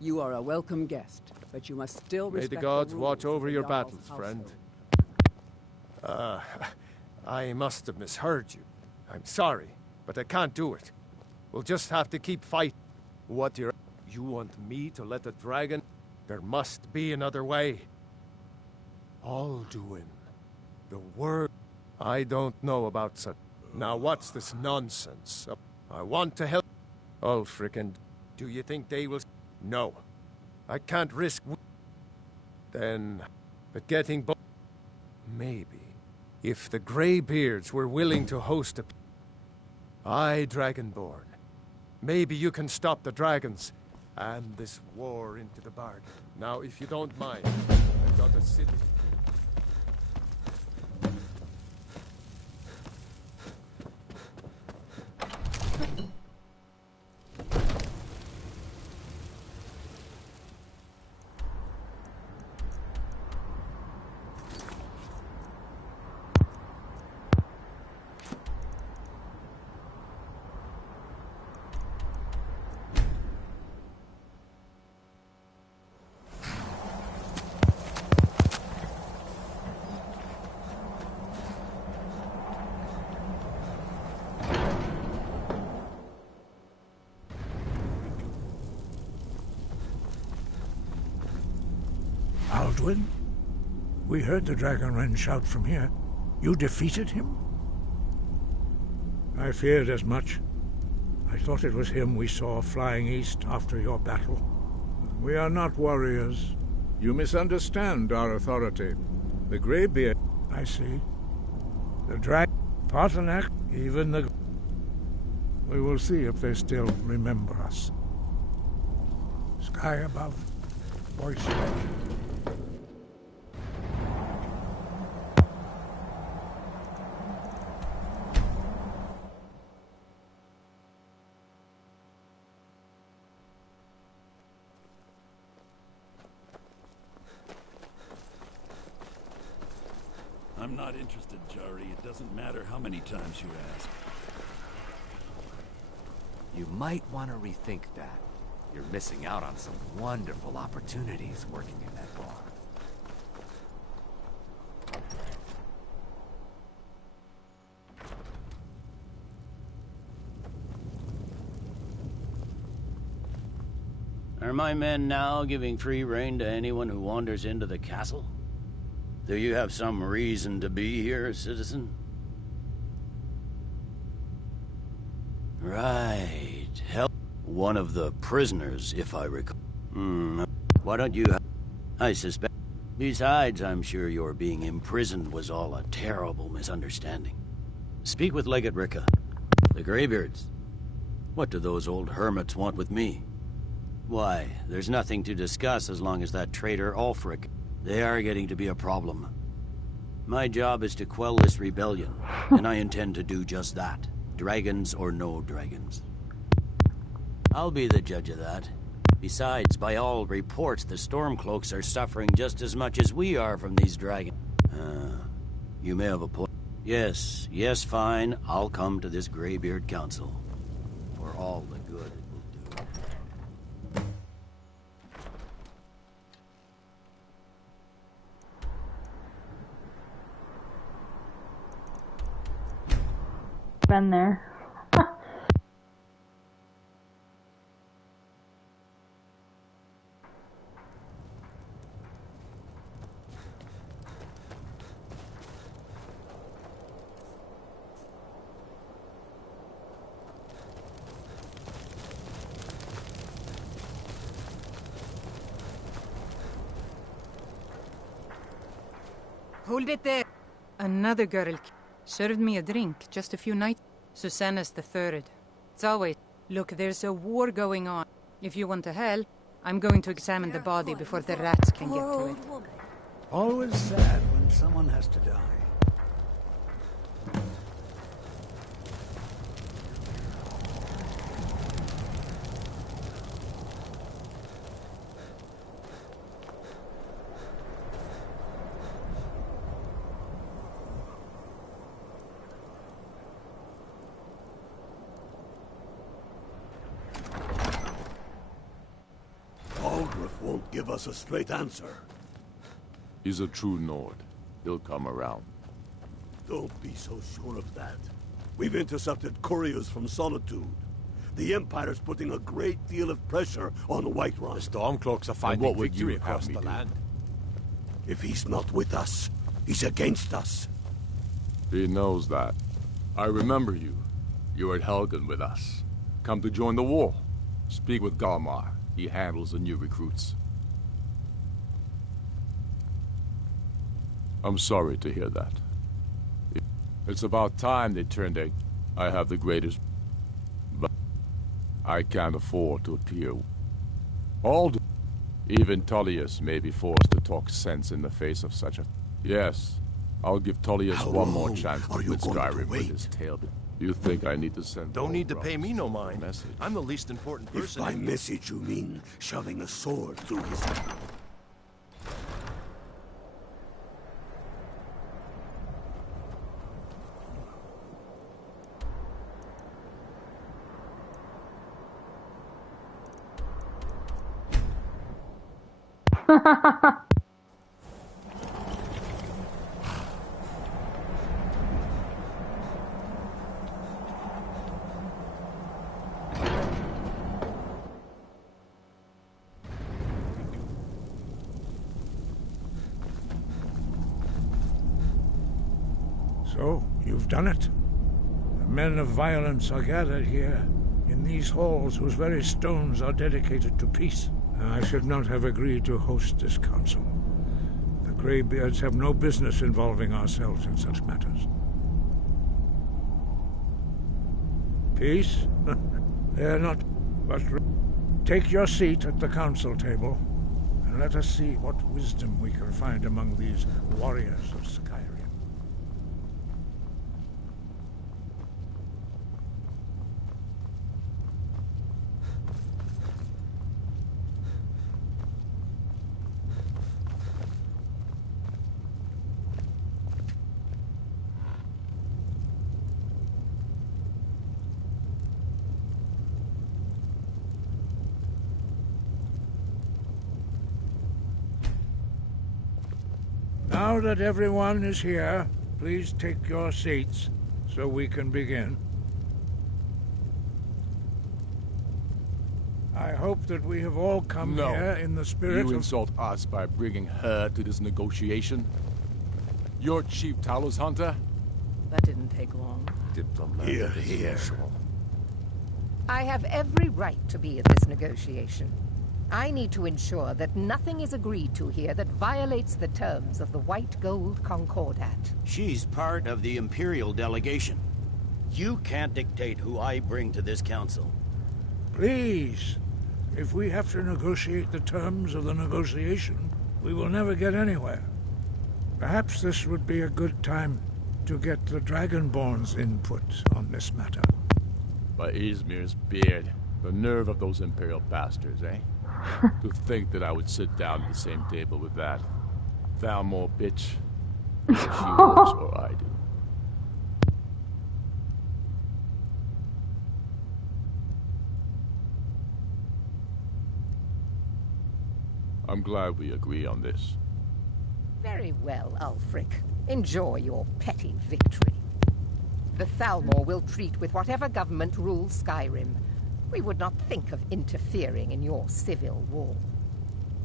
You are a welcome guest, but you must still respect May the gods rules watch of over the your Jarl's battles, household. friend. I must have misheard you. I'm sorry, but I can't do it. We'll just have to keep fighting. You want me to let the dragon? There must be another way. Alduin. The word... I don't know about such... Now what's this nonsense? I want to help... Ulfric and... Do you think they will... No. I can't risk... Then... But getting both... Maybe. If the Greybeards were willing to host a... Aye, Dragonborn. Maybe you can stop the dragons and this war into the bargain. Now, if you don't mind, I've got a city... Alduin? We heard the Dragonren shout from here. You defeated him? I feared as much. I thought it was him we saw flying east after your battle. We are not warriors. You misunderstand our authority. The Greybeard... I see. The Paarthurnax, even the... We will see if they still remember us. Sky above, voice. I'm not interested, Jari. It doesn't matter how many times you ask. You might want to rethink that. You're missing out on some wonderful opportunities working in that bar. Are my men now giving free rein to anyone who wanders into the castle? Do you have some reason to be here, citizen? Right. Help one of the prisoners, if I recall. Why don't you... I suspect... Besides, I'm sure your being imprisoned was all a terrible misunderstanding. Speak with Legate Ricca. The Greybeards. What do those old hermits want with me? Why, there's nothing to discuss as long as that traitor Ulfric. They are getting to be a problem. My job is to quell this rebellion, and I intend to do just that. Dragons or no dragons. I'll be the judge of that. Besides, by all reports, the Stormcloaks are suffering just as much as we are from these dragons. You may have a point. Yes, fine. I'll come to this Greybeard Council. For all the good it will do. Been there. Hold it there. Another girl served me a drink just a few nights. Susanna's the third. It's always... Look, there's a war going on. If you want to help, I'm going to examine the body before the rats can get to it. Always sad when someone has to die. Won't give us a straight answer. He's a true Nord. He'll come around. Don't be so sure of that. We've intercepted couriers from Solitude. The Empire's putting a great deal of pressure on Whiterun. The Stormcloaks are finding victory across the land. If he's not with us, he's against us. He knows that. I remember you. You were at Helgen with us. Come to join the war. Speak with Galmar. He handles the new recruits. I'm sorry to hear that. It's about time they turned their... I have the greatest... But I can't afford to appear... All do... Even Tullius may be forced to talk sense in the face of such a... Yes, I'll give Tullius one more chance to quit Skyrim with his tail. You think I need to send... Don't need to pay me no mind. Message. I'm the least important person. If by message you mean shoving a sword through his... So, you've done it. The men of violence are gathered here, in these halls whose very stones are dedicated to peace. I should not have agreed to host this council. The Greybeards have no business involving ourselves in such matters. Peace? They're not... But take your seat at the council table, and let us see what wisdom we can find among these warriors of Skyrim. Now that everyone is here, please take your seats so we can begin. I hope that we have all come here in the spirit of... You insult us by bringing her to this negotiation? You're Chief Talos Hunter? That didn't take long. Diplomatic Here, here. I have every right to be at this negotiation. I need to ensure that nothing is agreed to here that violates the terms of the White Gold Concordat. She's part of the Imperial delegation. You can't dictate who I bring to this council. Please, if we have to negotiate the terms of the negotiation, we will never get anywhere. Perhaps this would be a good time to get the Dragonborn's input on this matter. By Izmir's beard, the nerve of those Imperial bastards, eh? To think that I would sit down at the same table with that Thalmor bitch. Whether she works or I do. I'm glad we agree on this. Very well, Ulfric. Enjoy your petty victory. The Thalmor will treat with whatever government rules Skyrim. We would not think of interfering in your civil war.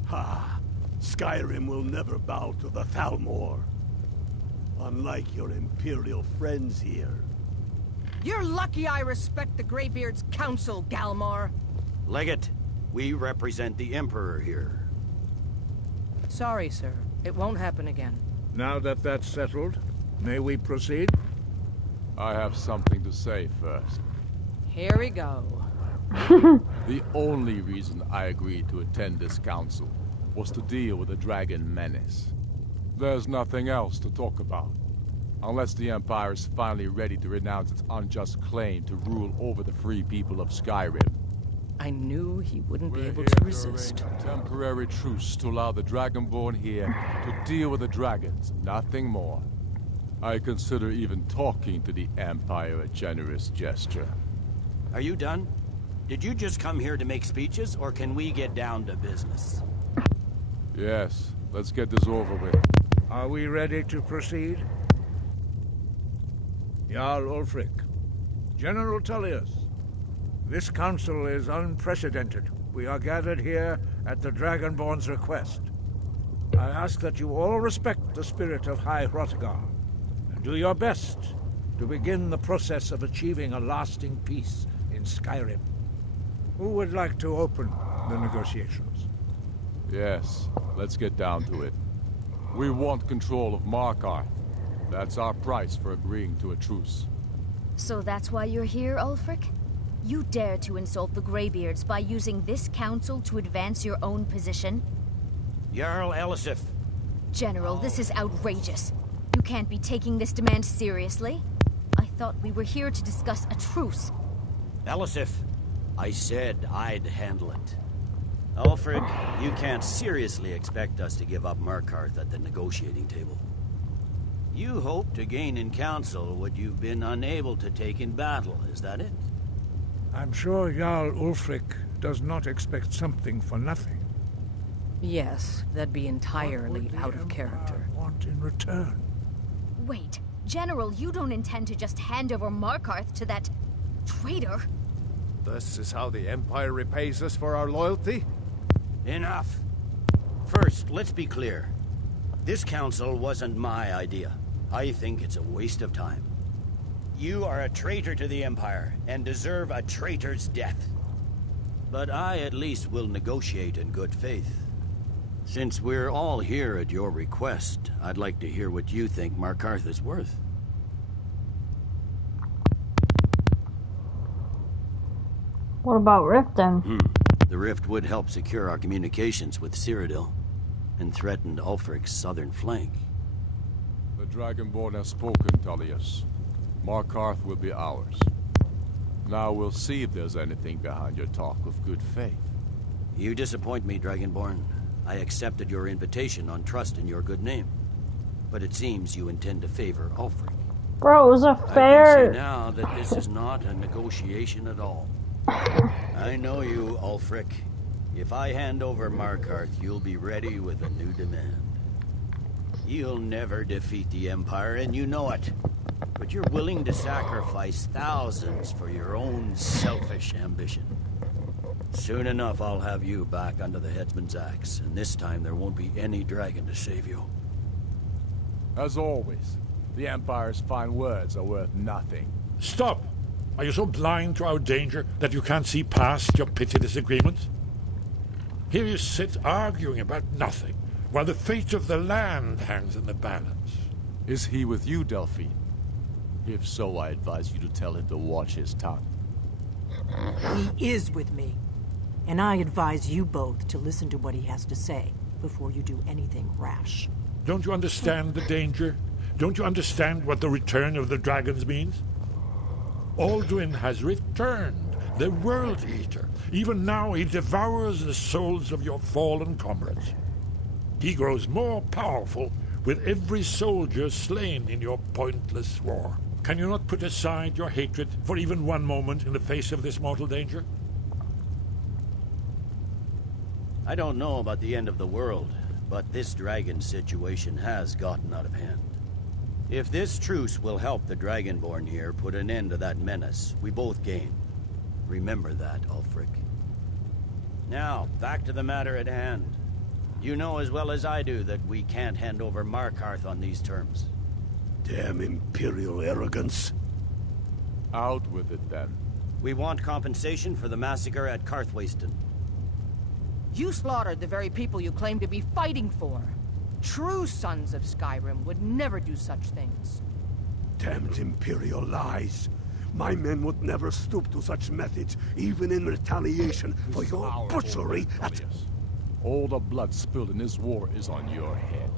Ha! Skyrim will never bow to the Thalmor. Unlike your Imperial friends here. You're lucky I respect the Greybeard's counsel, Galmar. Legate, we represent the Emperor here. Sorry, sir. It won't happen again. Now that that's settled, may we proceed? I have something to say first. Here we go. The only reason I agreed to attend this council was to deal with the dragon menace. There's nothing else to talk about. Unless the Empire is finally ready to renounce its unjust claim to rule over the free people of Skyrim. I knew he wouldn't be able to resist. A temporary truce to allow the Dragonborn here to deal with the dragons, nothing more. I consider even talking to the Empire a generous gesture. Are you done? Did you just come here to make speeches, or can we get down to business? Yes, let's get this over with. Are we ready to proceed? Jarl Ulfric, General Tullius, this council is unprecedented. We are gathered here at the Dragonborn's request. I ask that you all respect the spirit of High Hrothgar, and do your best to begin the process of achieving a lasting peace in Skyrim. Who would like to open the negotiations? Yes, let's get down to it. We want control of Markarth. That's our price for agreeing to a truce. So that's why you're here, Ulfric? You dare to insult the Greybeards by using this council to advance your own position? Jarl Elisif. General, this is outrageous. You can't be taking this demand seriously. I thought we were here to discuss a truce. Elisif, I said I'd handle it. Ulfric, you can't seriously expect us to give up Markarth at the negotiating table. You hope to gain in council what you've been unable to take in battle, is that it? I'm sure Jarl Ulfric does not expect something for nothing. Yes, that'd be entirely out of character. Want in return? Wait, General, you don't intend to just hand over Markarth to that traitor? This is how the Empire repays us for our loyalty? Enough. First, let's be clear. This council wasn't my idea. I think it's a waste of time. You are a traitor to the Empire, and deserve a traitor's death. But I at least will negotiate in good faith. Since we're all here at your request, I'd like to hear what you think Markarth is worth. What about Rift then? The Rift would help secure our communications with Cyrodiil, and threatened Ulfric's southern flank. The Dragonborn has spoken, Tullius. Markarth will be ours. Now we'll see if there's anything behind your talk of good faith. You disappoint me, Dragonborn. I accepted your invitation on trust in your good name. But it seems you intend to favor Ulfric. Bro, it was a fair... I can see now that this is not a negotiation at all. I know you, Ulfric. If I hand over Markarth, you'll be ready with a new demand. You'll never defeat the Empire, and you know it. But you're willing to sacrifice thousands for your own selfish ambition. Soon enough, I'll have you back under the headsman's axe, and this time there won't be any dragon to save you. As always, the Empire's fine words are worth nothing. Stop! Are you so blind to our danger that you can't see past your petty disagreements? Here you sit arguing about nothing, while the fate of the land hangs in the balance. Is he with you, Delphine? If so, I advise you to tell him to watch his tongue. He is with me. And I advise you both to listen to what he has to say before you do anything rash. Don't you understand the danger? Don't you understand what the return of the dragons means? Alduin has returned, the World Eater. Even now he devours the souls of your fallen comrades. He grows more powerful with every soldier slain in your pointless war. Can you not put aside your hatred for even one moment in the face of this mortal danger? I don't know about the end of the world, but this dragon situation has gotten out of hand. If this truce will help the Dragonborn here put an end to that menace, we both gain. Remember that, Ulfric. Now, back to the matter at hand. You know as well as I do that we can't hand over Markarth on these terms. Damn Imperial arrogance. Out with it, then. We want compensation for the massacre at Karthwasten. You slaughtered the very people you claim to be fighting for. True sons of Skyrim would never do such things. Damned Imperial lies. My men would never stoop to such methods, even in retaliation for your butchery at... All the blood spilled in this war is on your head.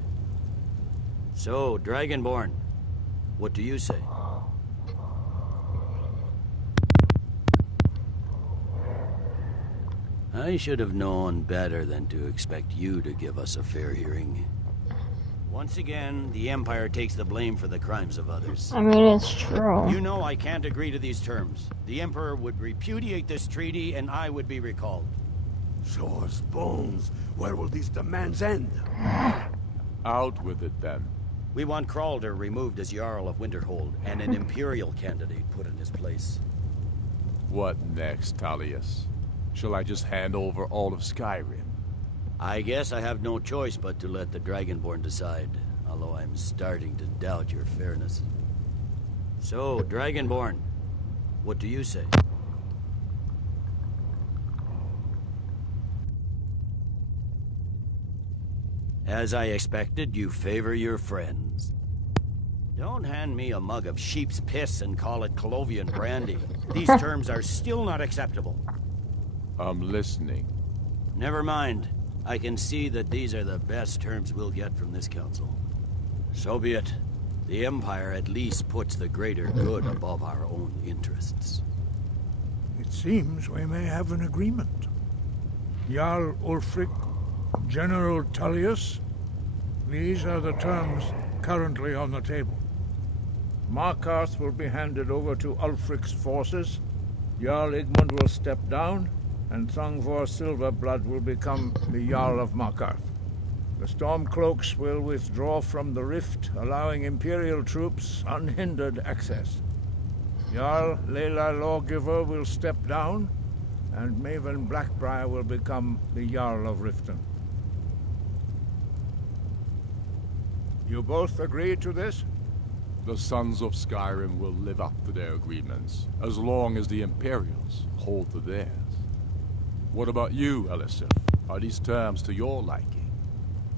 So, Dragonborn, what do you say? I should have known better than to expect you to give us a fair hearing. Once again, the Empire takes the blame for the crimes of others. I mean, it's true. You know I can't agree to these terms. The Emperor would repudiate this treaty, and I would be recalled. Show us bones. Where will these demands end? Out with it, then. We want Kralder removed as Jarl of Winterhold, and an Imperial candidate put in his place. What next, Tullius? Shall I just hand over all of Skyrim? I guess I have no choice but to let the Dragonborn decide, although I'm starting to doubt your fairness. So, Dragonborn, what do you say? As I expected, you favor your friends. Don't hand me a mug of sheep's piss and call it Colovian brandy. These terms are still not acceptable. I'm listening. Never mind. I can see that these are the best terms we'll get from this council. So be it. The Empire at least puts the greater good above our own interests. It seems we may have an agreement. Jarl Ulfric, General Tullius, these are the terms currently on the table. Markarth will be handed over to Ulfric's forces, Jarl Igmund will step down, and Thongvor Silverblood will become the Jarl of Markarth. The Stormcloaks will withdraw from the rift, allowing Imperial troops unhindered access. Jarl Leila Lawgiver will step down, and Maven Blackbriar will become the Jarl of Riften. You both agree to this? The Sons of Skyrim will live up to their agreements, as long as the Imperials hold to theirs. What about you, Elisif? Are these terms to your liking?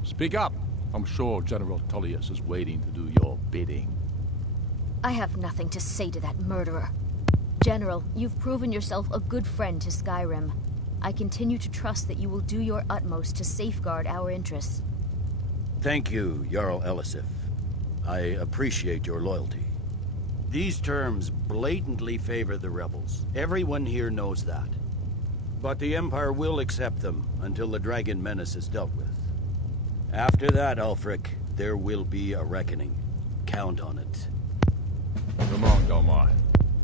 Speak up! I'm sure General Tullius is waiting to do your bidding. I have nothing to say to that murderer. General, you've proven yourself a good friend to Skyrim. I continue to trust that you will do your utmost to safeguard our interests. Thank you, Jarl Elisif. I appreciate your loyalty. These terms blatantly favor the rebels. Everyone here knows that. But the Empire will accept them until the dragon menace is dealt with. After that, Ulfric, there will be a reckoning. Count on it. Come on, Galmar.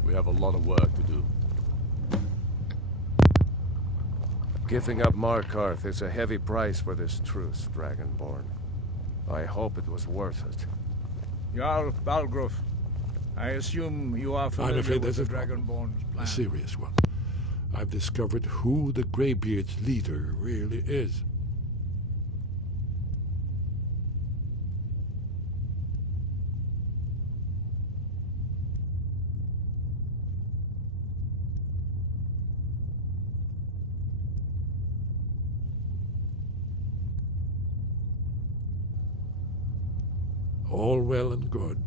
We have a lot of work to do. Giving up Markarth is a heavy price for this truce, Dragonborn. I hope it was worth it. Jarl Balgruf, I assume you are familiar I'm afraid with there's the a problem. Dragonborn's A plan. serious one. I've discovered who the Greybeard's leader really is. All well and good,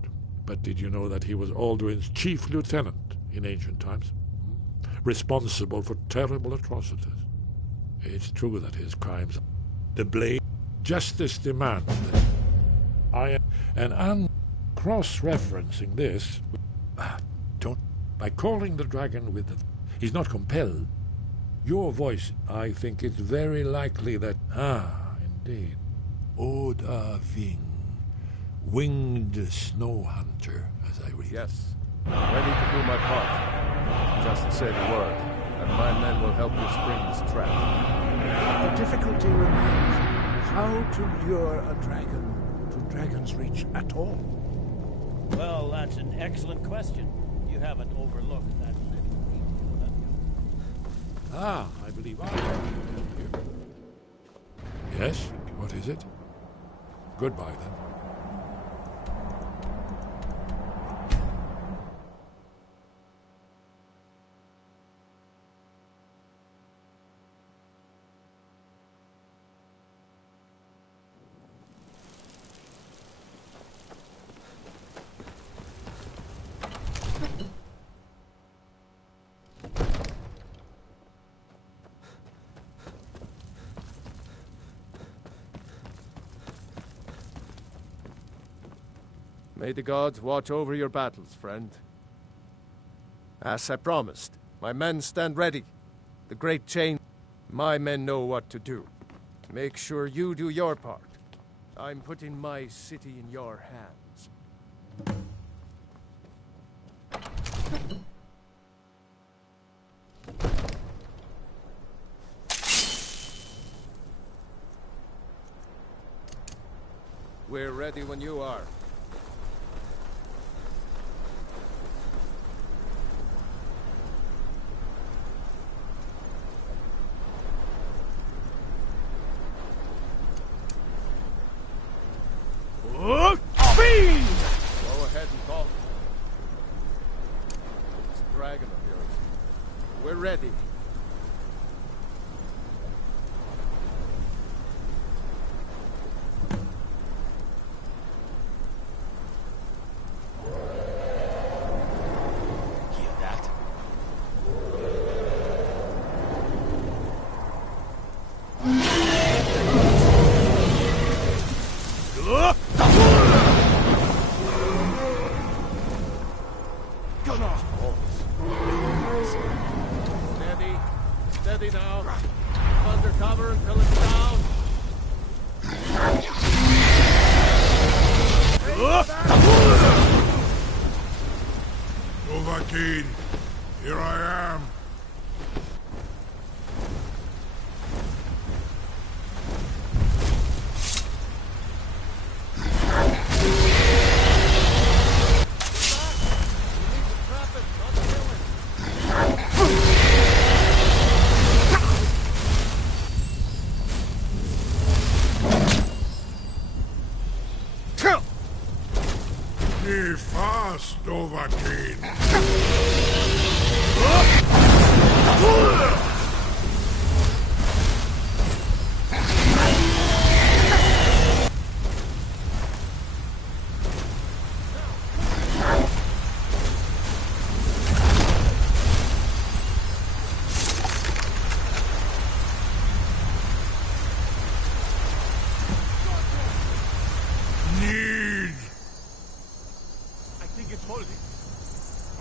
but did you know that he was Alduin's chief lieutenant in ancient times? Responsible for terrible atrocities. It's true that his crimes... The blade... Justice demands that and I'm cross-referencing this... Don't... By calling the dragon with the... He's not compelled. Your voice, I think it's very likely that... indeed. Oda Ving. Winged snow hunter, as I read. Yes. Ready to do my part. Just say the word, and my men will help you spring this trap. The difficulty remains how to lure a dragon to Dragon's Reach at all. Well, that's an excellent question. You haven't overlooked that little detail, have you? I believe I can help you. Yes? What is it? Goodbye, then. May the gods watch over your battles, friend. As I promised, my men stand ready. The great chain... My men know what to do. Make sure you do your part. I'm putting my city in your hands. We're ready when you are. Go ahead and call. This dragon of yours. We're ready. Hear that? Steady. Steady now. Under cover until it's down. Dovahkiin, here I am. Be fast, Dovahkiin. Need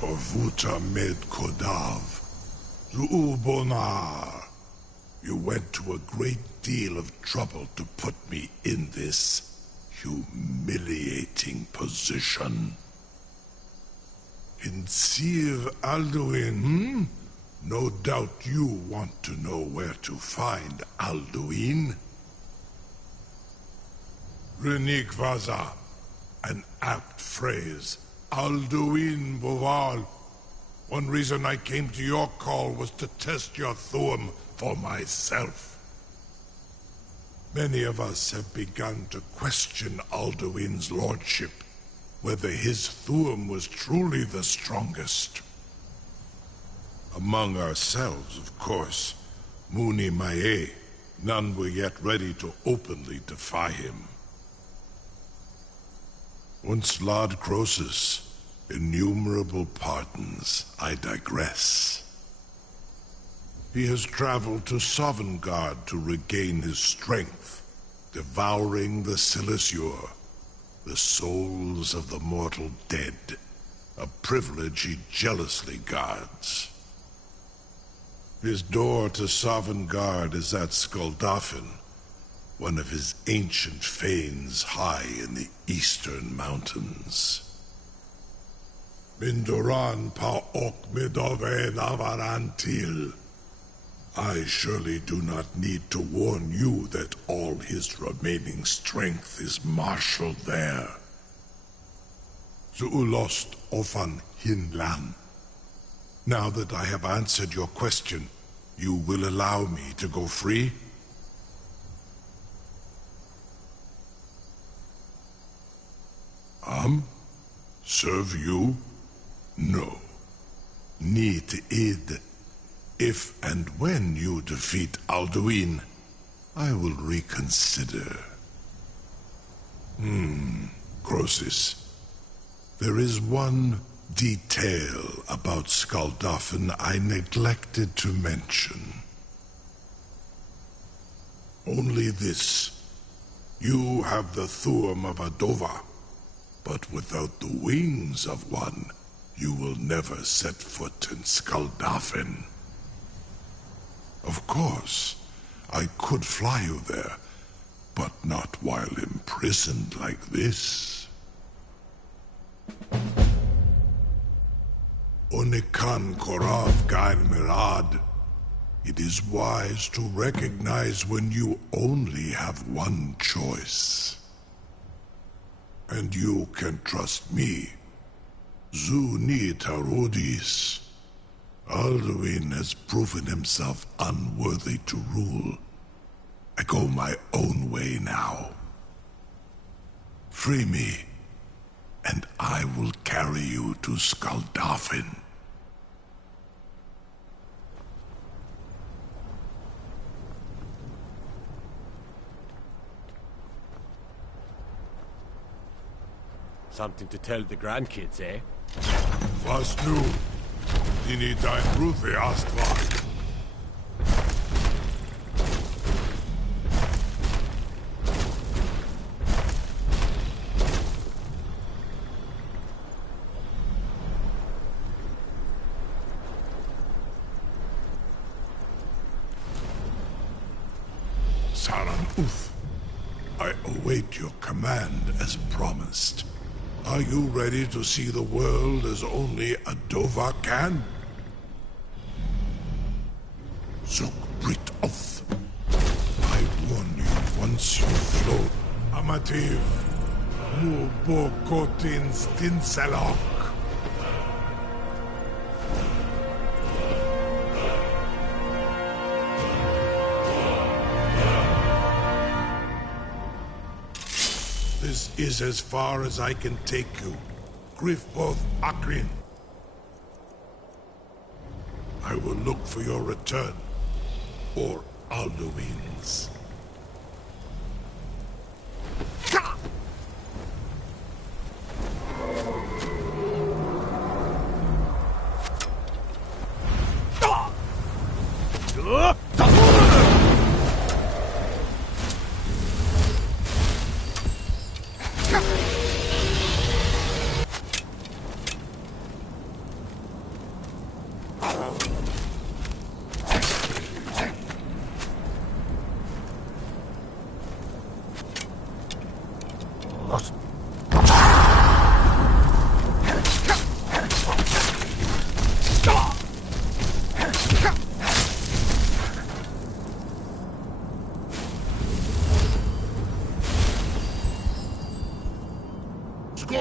Ovuta med Kodav. Zuubonar. You went to a great deal of trouble to put me in this humiliating position. In Sir Alduin, No doubt you want to know where to find Alduin. Renik Vaza. An apt phrase. Alduin Boval. One reason I came to your call was to test your Thuum for myself. Many of us have begun to question Alduin's lordship, whether his Thuum was truly the strongest. Among ourselves, of course, Muni Mae, none were yet ready to openly defy him. Once Lord Croesus, innumerable pardons, I digress. He has traveled to Sovngarde to regain his strength, devouring the Silesure, the souls of the mortal dead, a privilege he jealously guards. His door to Sovngarde is at Skuldafn, one of his ancient fanes high in the eastern mountains. Mindoran pa ok midove navarantil. I surely do not need to warn you that all his remaining strength is marshaled there. Zuulost ofan hinlan. Now that I have answered your question, you will allow me to go free? Serve you? No. Need id. If and when you defeat Alduin, I will reconsider. Croesus. There is one detail about Skuldafn I neglected to mention. Only this. You have the Thuum of a Dova, but without the wings of one, you will never set foot in Skuldafn. Of course, I could fly you there, but not while imprisoned like this. Onikan Korav Gain Mirad. It is wise to recognize when you only have one choice. And you can trust me. Zuni Tarudis. Alduin has proven himself unworthy to rule. I go my own way now. Free me, and I will carry you to Skuldafn. Something to tell the grandkids, eh? Was nu? Dini dein Rufe Astvar. Saran Uth, I await your command as promised. Are you ready to see the world as only a Dova can? Zuk Brit Oth. I warn you, once you float, Amativ, Mu Bo Kotin Stinselok. This is as far as I can take you. Grifboth Akrin. I will look for your return, or Alduin's.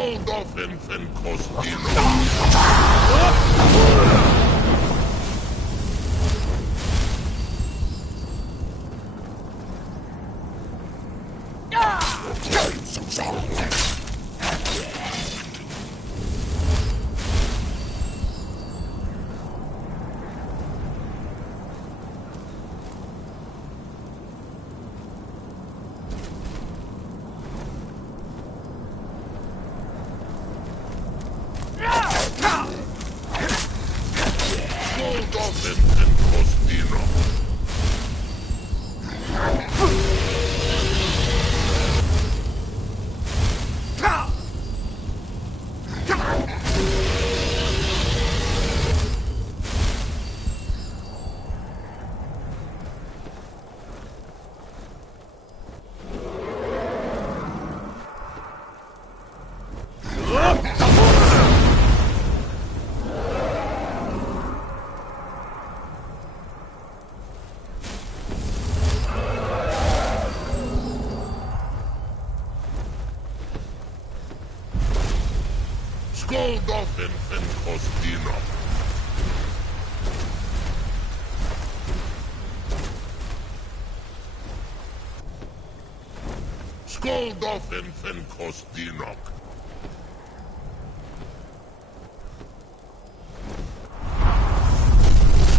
Skoldoffen fen Kostino. Skoldoffen fen Kostino. Skoldoffen fen Kostino. Skoldoffen fen Kostinok. Skoldoffen fen Kostinok.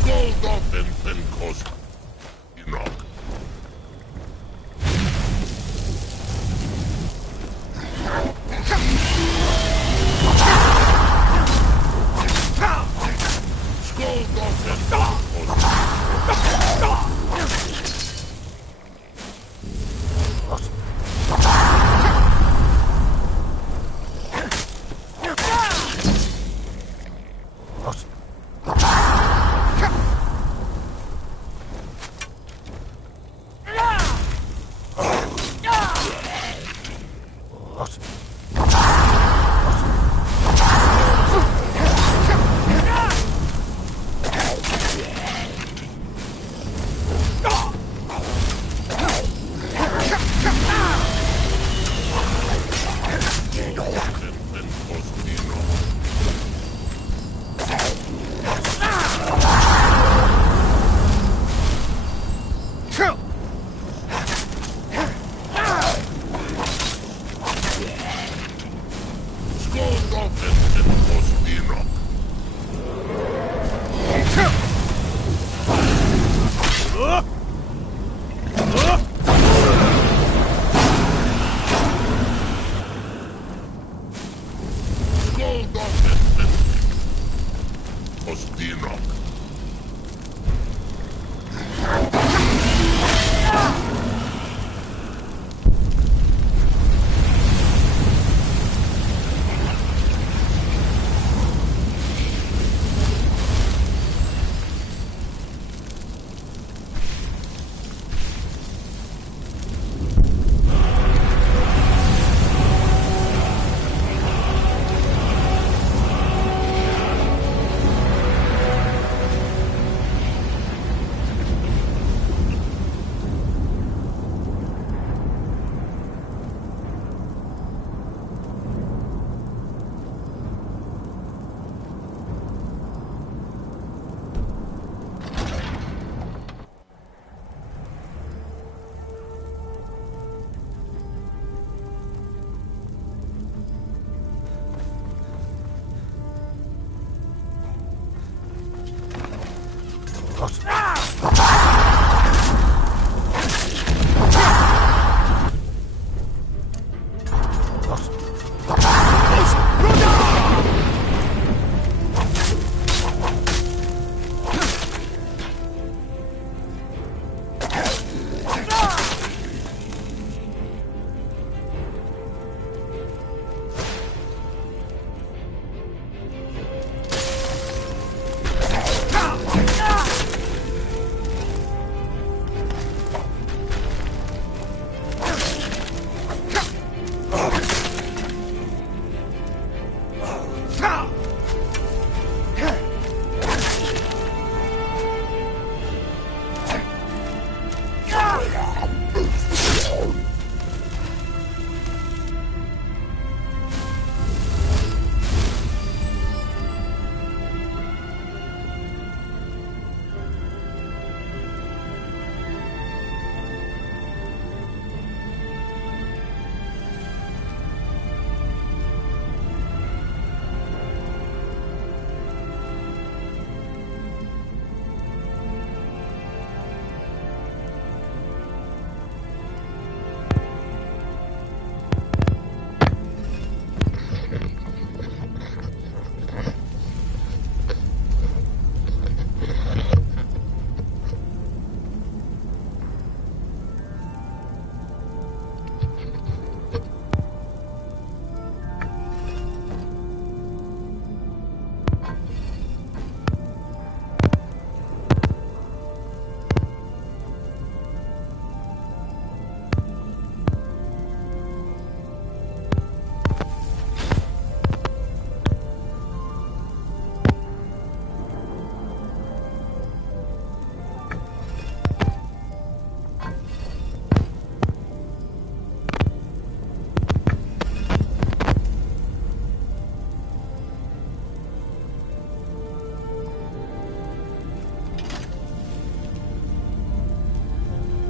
Skoldoffen fen Kostinok.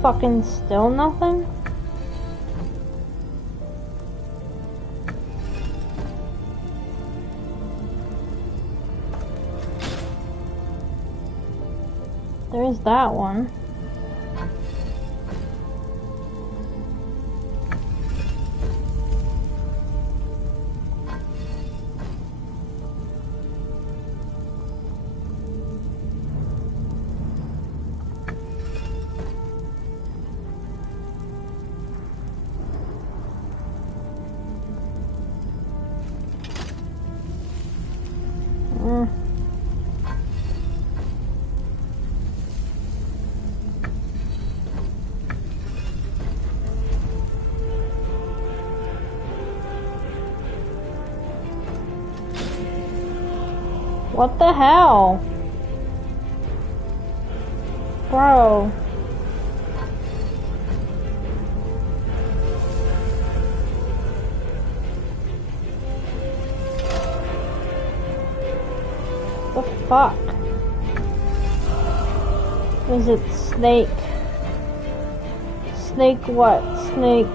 Fucking still nothing? There's that one. What the hell? Bro. The fuck? Is it snake? Snake what? Snake.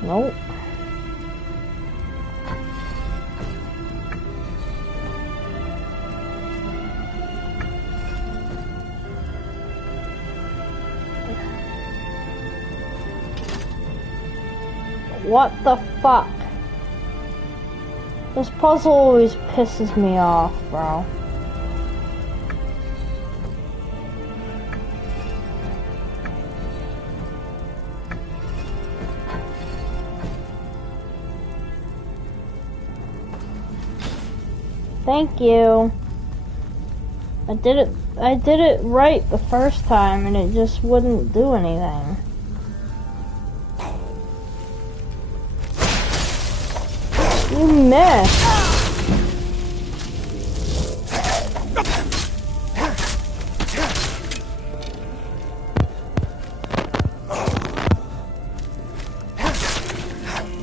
Nope. What the fuck? This puzzle always pisses me off, bro. Thank you. I did it right the first time and it just wouldn't do anything. You missed.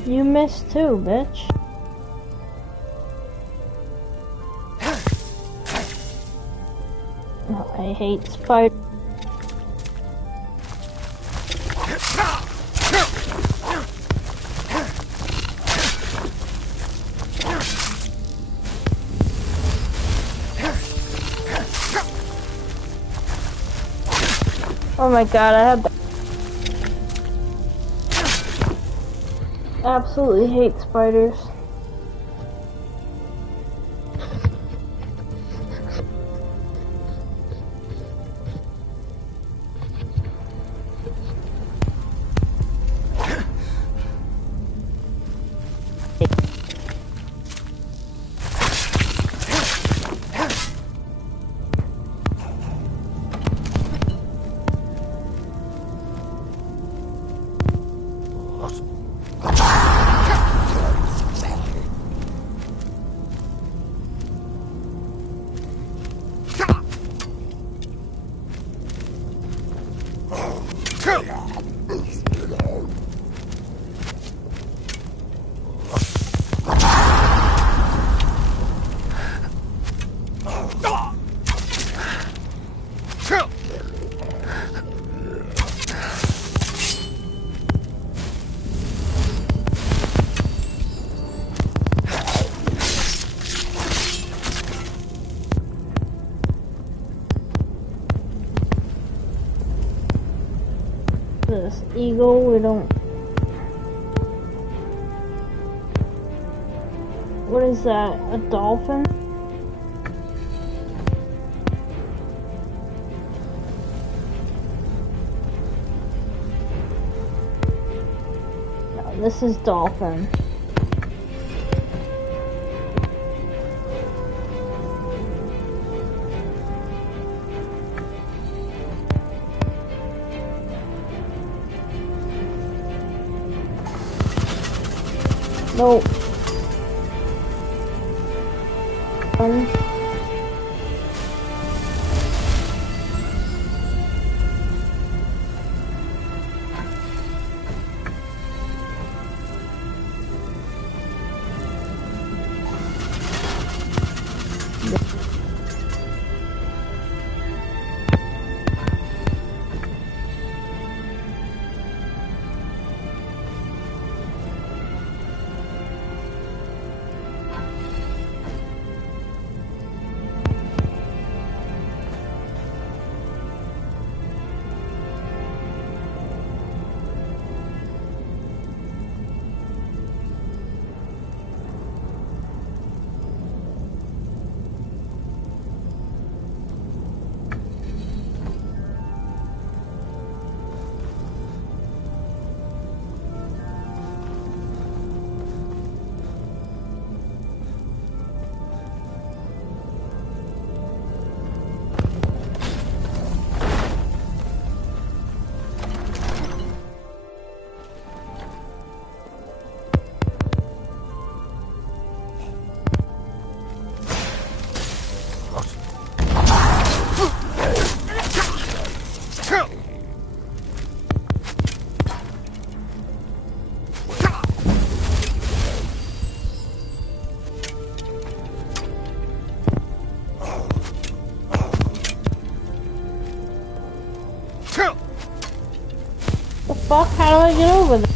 You missed too, bitch. I hate spiders. Oh my god, I have absolutely hate spiders. This eagle, we don't... What is that? A dolphin? No, this is dolphin. Nope. fuck? How do I get over there?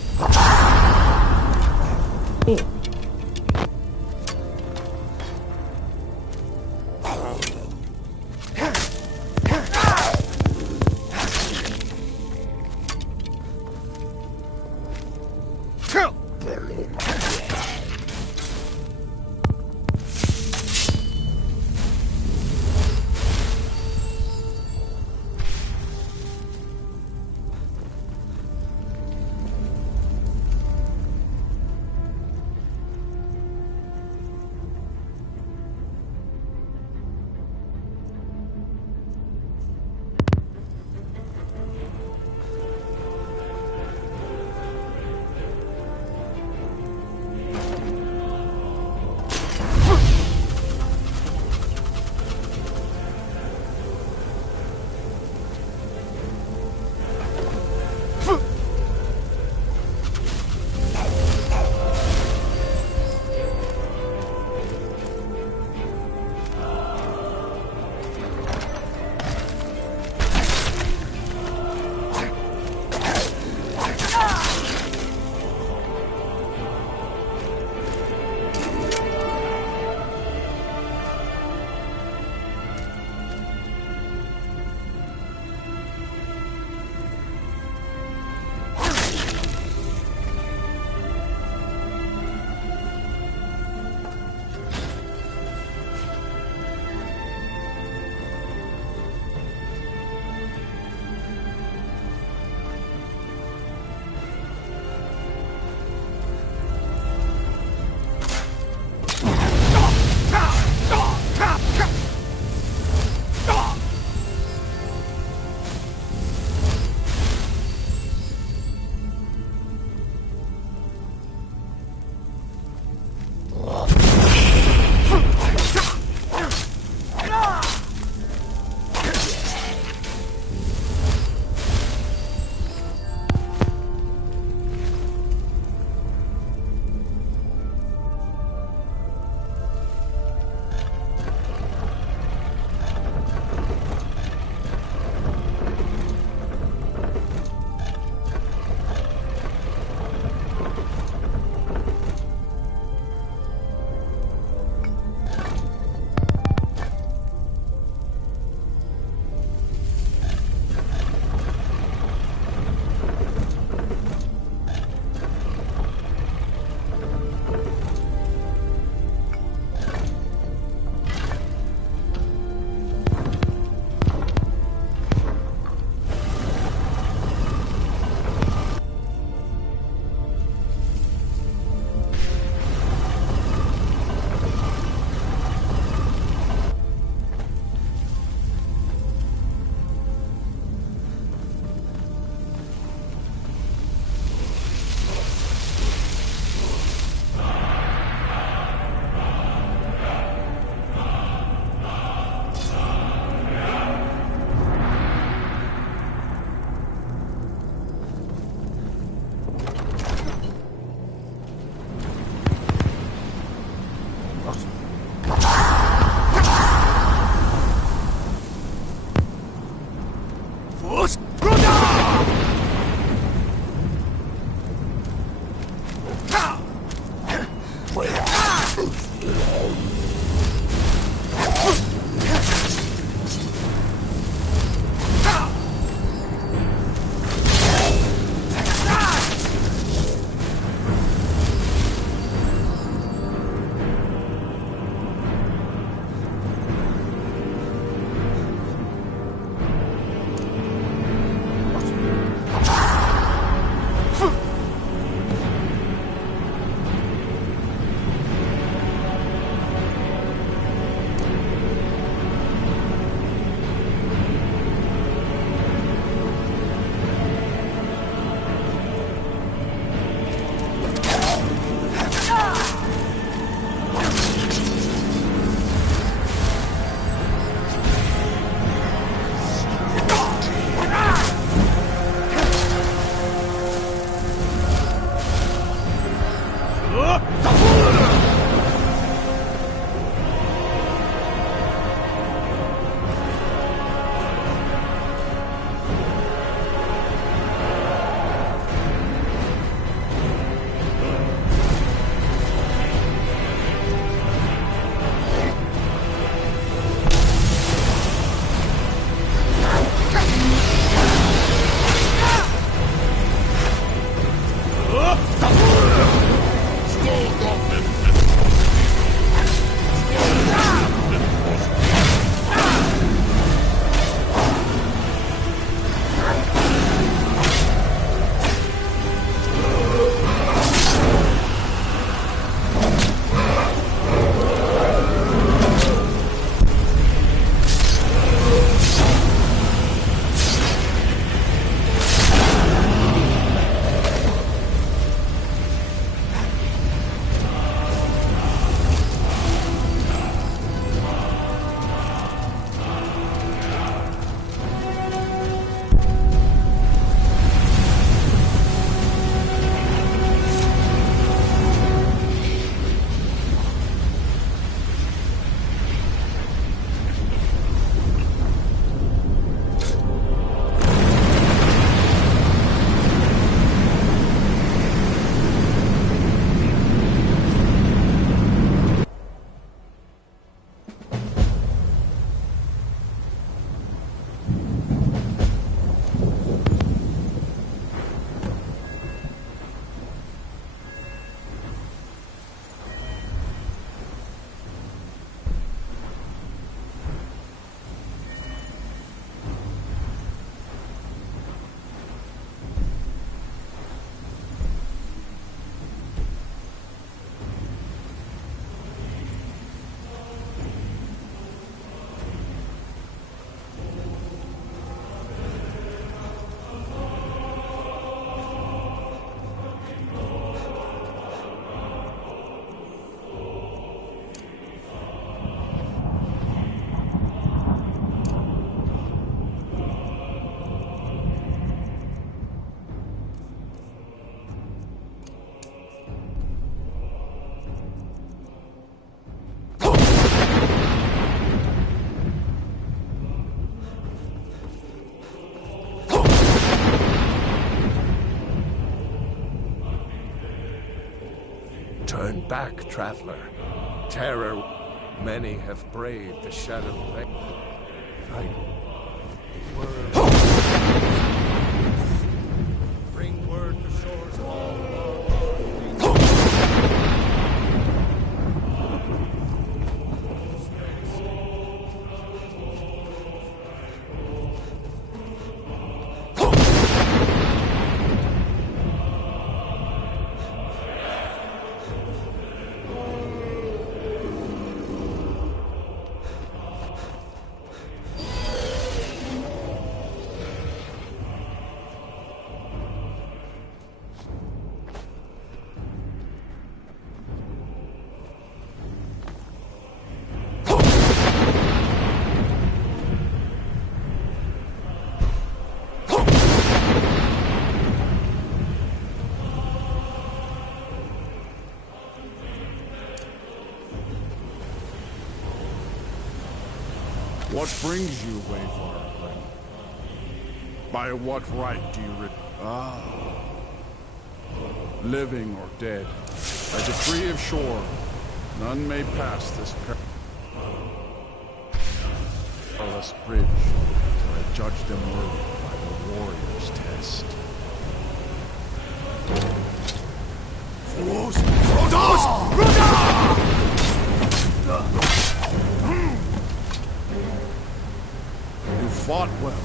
Turn back, traveler. Terror. Many have braved the shadow. Bring word to shores of all. What brings you, Wayfarer? By what right do you living or dead, by decree of shore, none may pass this perilous bridge till I judge them worthy by the warrior's test. You fought well,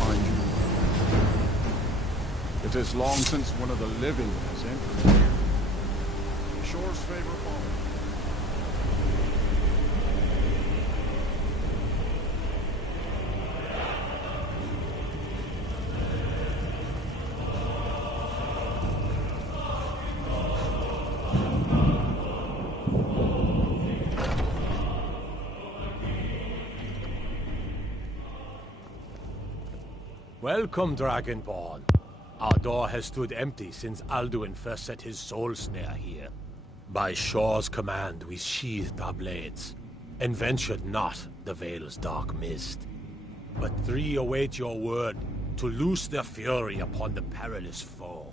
mind you. It is long since one of the living has entered here. Shore's favor follows. Welcome, Dragonborn. Our door has stood empty since Alduin first set his soul snare here. By Shore's command, we sheathed our blades, and ventured not the Vale's dark mist. But three await your word to loose their fury upon the perilous foe.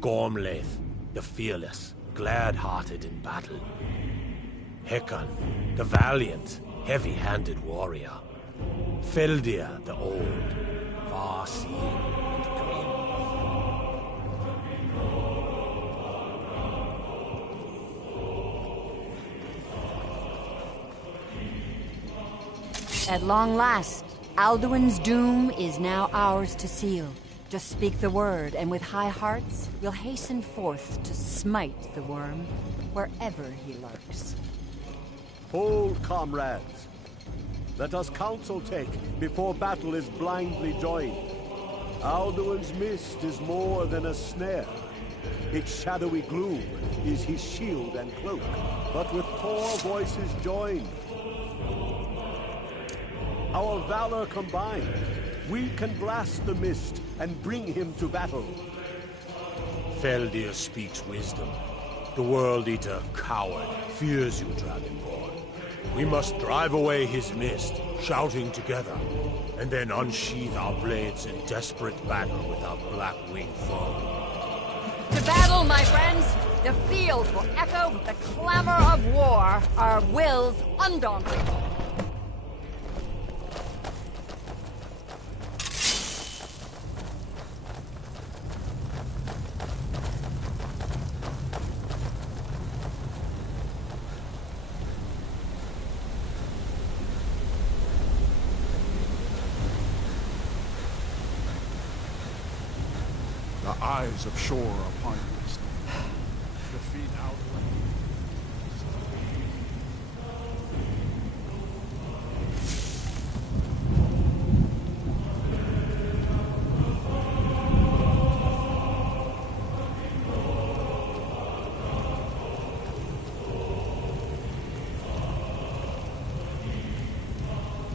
Gormlaith, the fearless, glad-hearted in battle. Hecon, the valiant, heavy-handed warrior. Feldir, the old, far-seeing and grim. At long last, Alduin's doom is now ours to seal. Just speak the word, and with high hearts, we'll hasten forth to smite the worm wherever he lurks. Hold, comrades. Let us counsel take before battle is blindly joined. Alduin's mist is more than a snare. Its shadowy gloom is his shield and cloak, but with 4 voices joined. Our valor combined, we can blast the mist and bring him to battle. Feldir speaks wisdom. The World Eater, coward, fears you, Dragonborn. We must drive away his mist, shouting together, and then unsheath our blades in desperate battle with our black-winged foe. To battle, my friends! The field will echo with the clamor of war, our wills undaunted. The eyes of Shore are upon you. Defeat Alduin.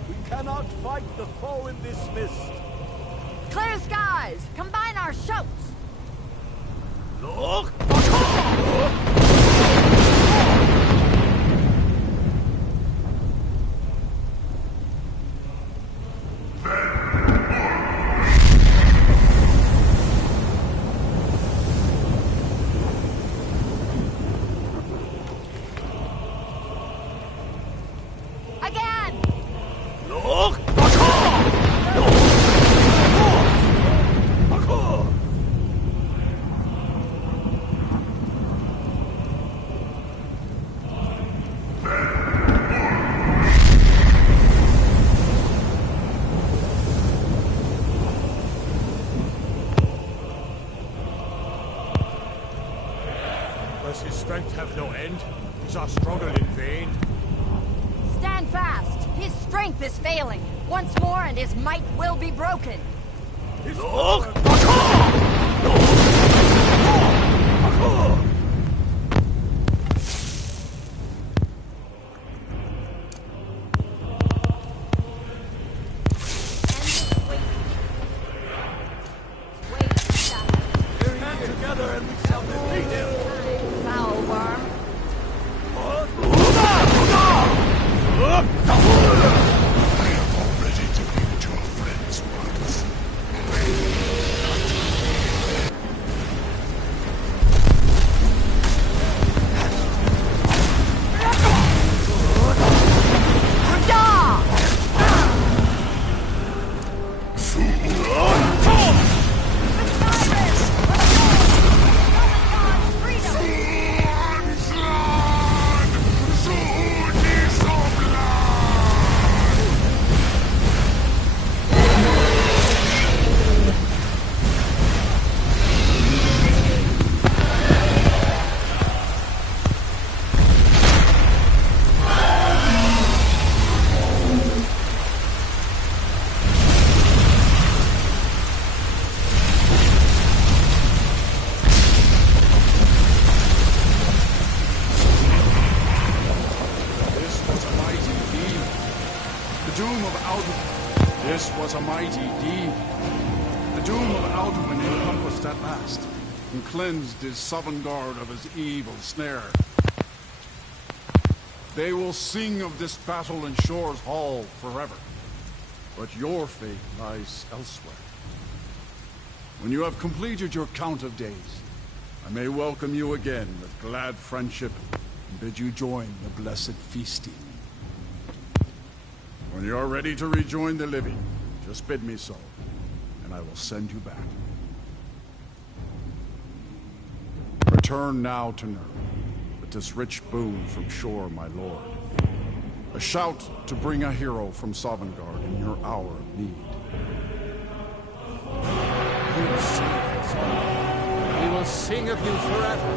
We cannot fight the foe in this mist. Clear skies! Combine our shouts! Look! Does his strength have no end? Is our struggle in vain? Stand fast! His strength is failing. Once more and his might will be broken. Together and we shall defeat him! Foul worm. I have already defeated your friends once. This was a mighty deed. The doom of Alduin encompassed at last, and cleansed his Sovngarde of his evil snare. They will sing of this battle in Shore's Hall forever, but your fate lies elsewhere. When you have completed your count of days, I may welcome you again with glad friendship and bid you join the blessed feasting. When you are ready to rejoin the living, just bid me so, and I will send you back. Return now to Nurn, with this rich boon from Shore, my lord. A shout to bring a hero from Sovngarde in your hour of need. You will sing of us. We will sing of you forever.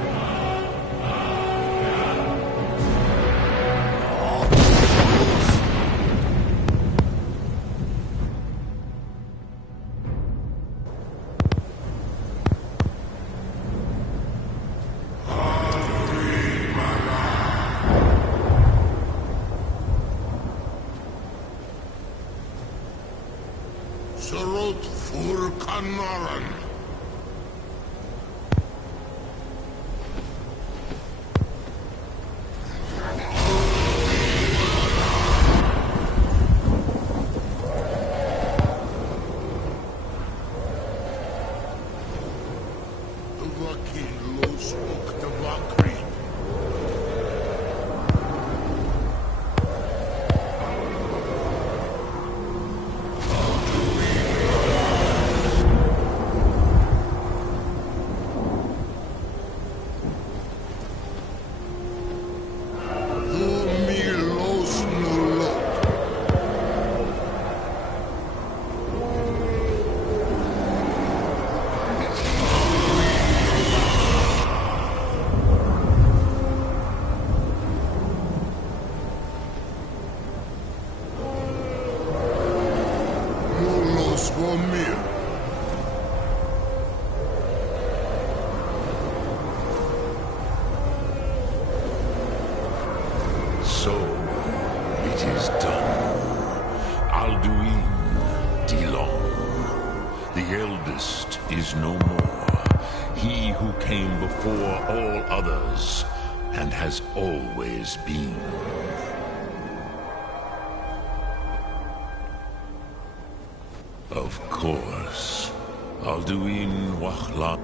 Sarot fur Kanaran. So, it is done. Alduin Dilong, the eldest, is no more. He who came before all others, and has always been. Of course, Alduin Wahla,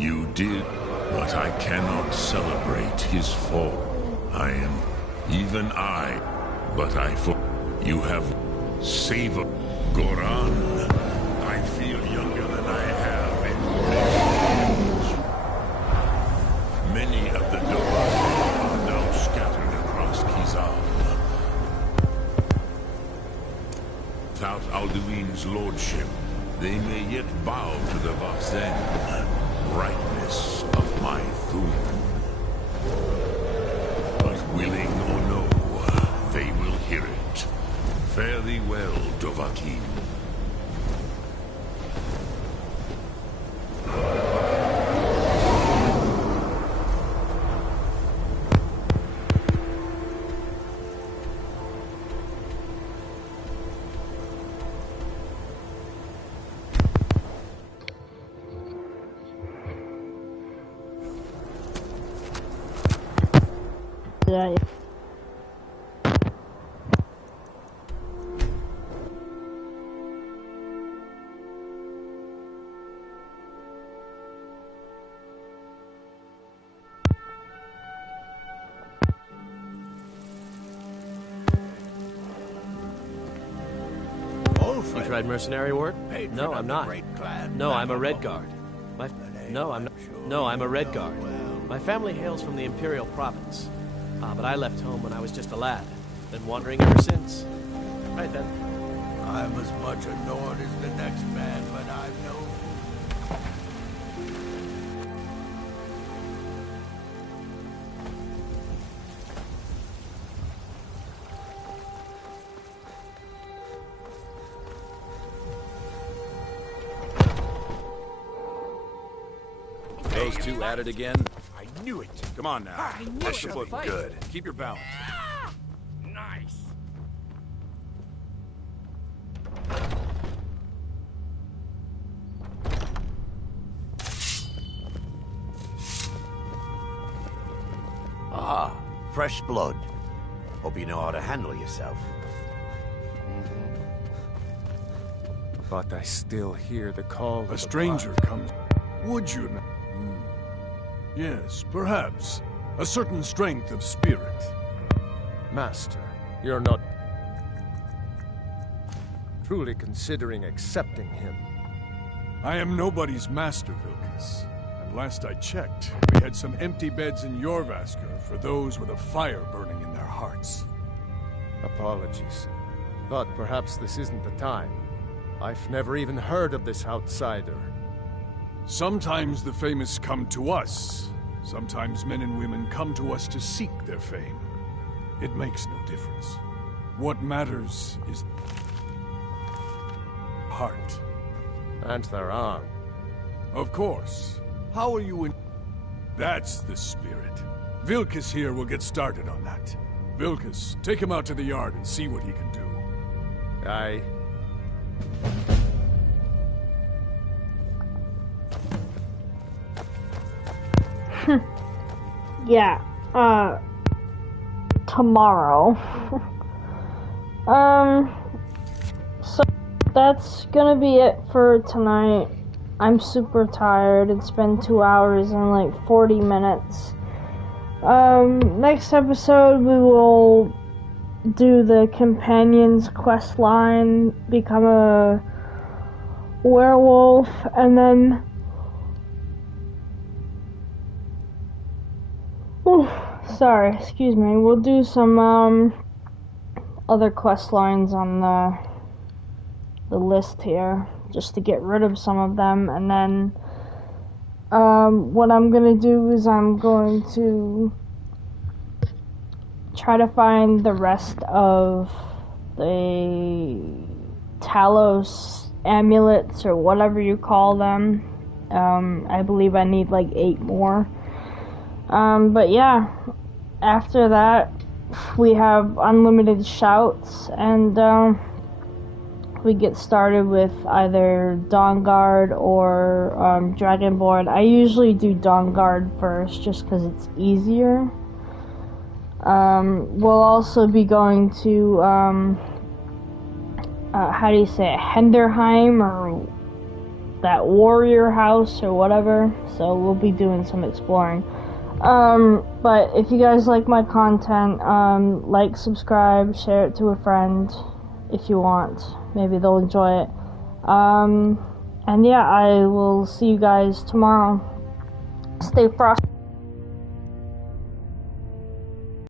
you did, but I cannot celebrate his fall. I am, even I, but I you have savored Goran. I feel younger than I have in years. Many of the doors are now scattered across Kizal. Without Alduin's lordship, they may yet bow to the Vazen, brightness of my Thum. Fare thee well, Dovahkiin. Yeah. You tried mercenary work? No, I'm not. No, I'm a Red Guard. No, I'm not. No, I'm a Red Guard. My family hails from the Imperial Province. But I left home when I was just a lad. Been wandering ever since. Right then. I'm as much a Nord as the next man, but I've no... Those two at it again? I knew it. Come on now. That should look good. Keep your balance. Nice. Ah, fresh blood. Hope you know how to handle yourself. But I still hear the call of A the stranger blind. comes. Would you not? Yes, perhaps. A certain strength of spirit. Master, you're not truly considering accepting him. I am nobody's master, Vilkas. And last I checked, we had some empty beds in Jorvaskr for those with a fire burning in their hearts. Apologies. But perhaps this isn't the time. I've never even heard of this outsider. Sometimes the famous come to us. Sometimes men and women come to us to seek their fame. It makes no difference. What matters is heart. And their arm. Of course. How are you in... That's the spirit. Vilkas here will get started on that. Vilkas, take him out to the yard and see what he can do. Aye. Yeah, tomorrow. So that's gonna be it for tonight. I'm super tired. It's been 2 hours and like 40 minutes. Next episode we will do the companions quest line, become a werewolf, and then sorry, excuse me. We'll do some other quest lines on the list here, just to get rid of some of them, and then what I'm gonna do is I'm going to try to find the rest of the Talos amulets or whatever you call them. I believe I need like 8 more. But yeah, after that, we have unlimited shouts, and we get started with either Dawnguard or Dragonborn. I usually do Dawnguard first, just because it's easier. We'll also be going to, how do you say it, Henderheim, or that warrior house, or whatever, so we'll be doing some exploring. But if you guys like my content, like, subscribe, share it to a friend if you want. Maybe they'll enjoy it. And yeah, I will see you guys tomorrow. Stay frosty.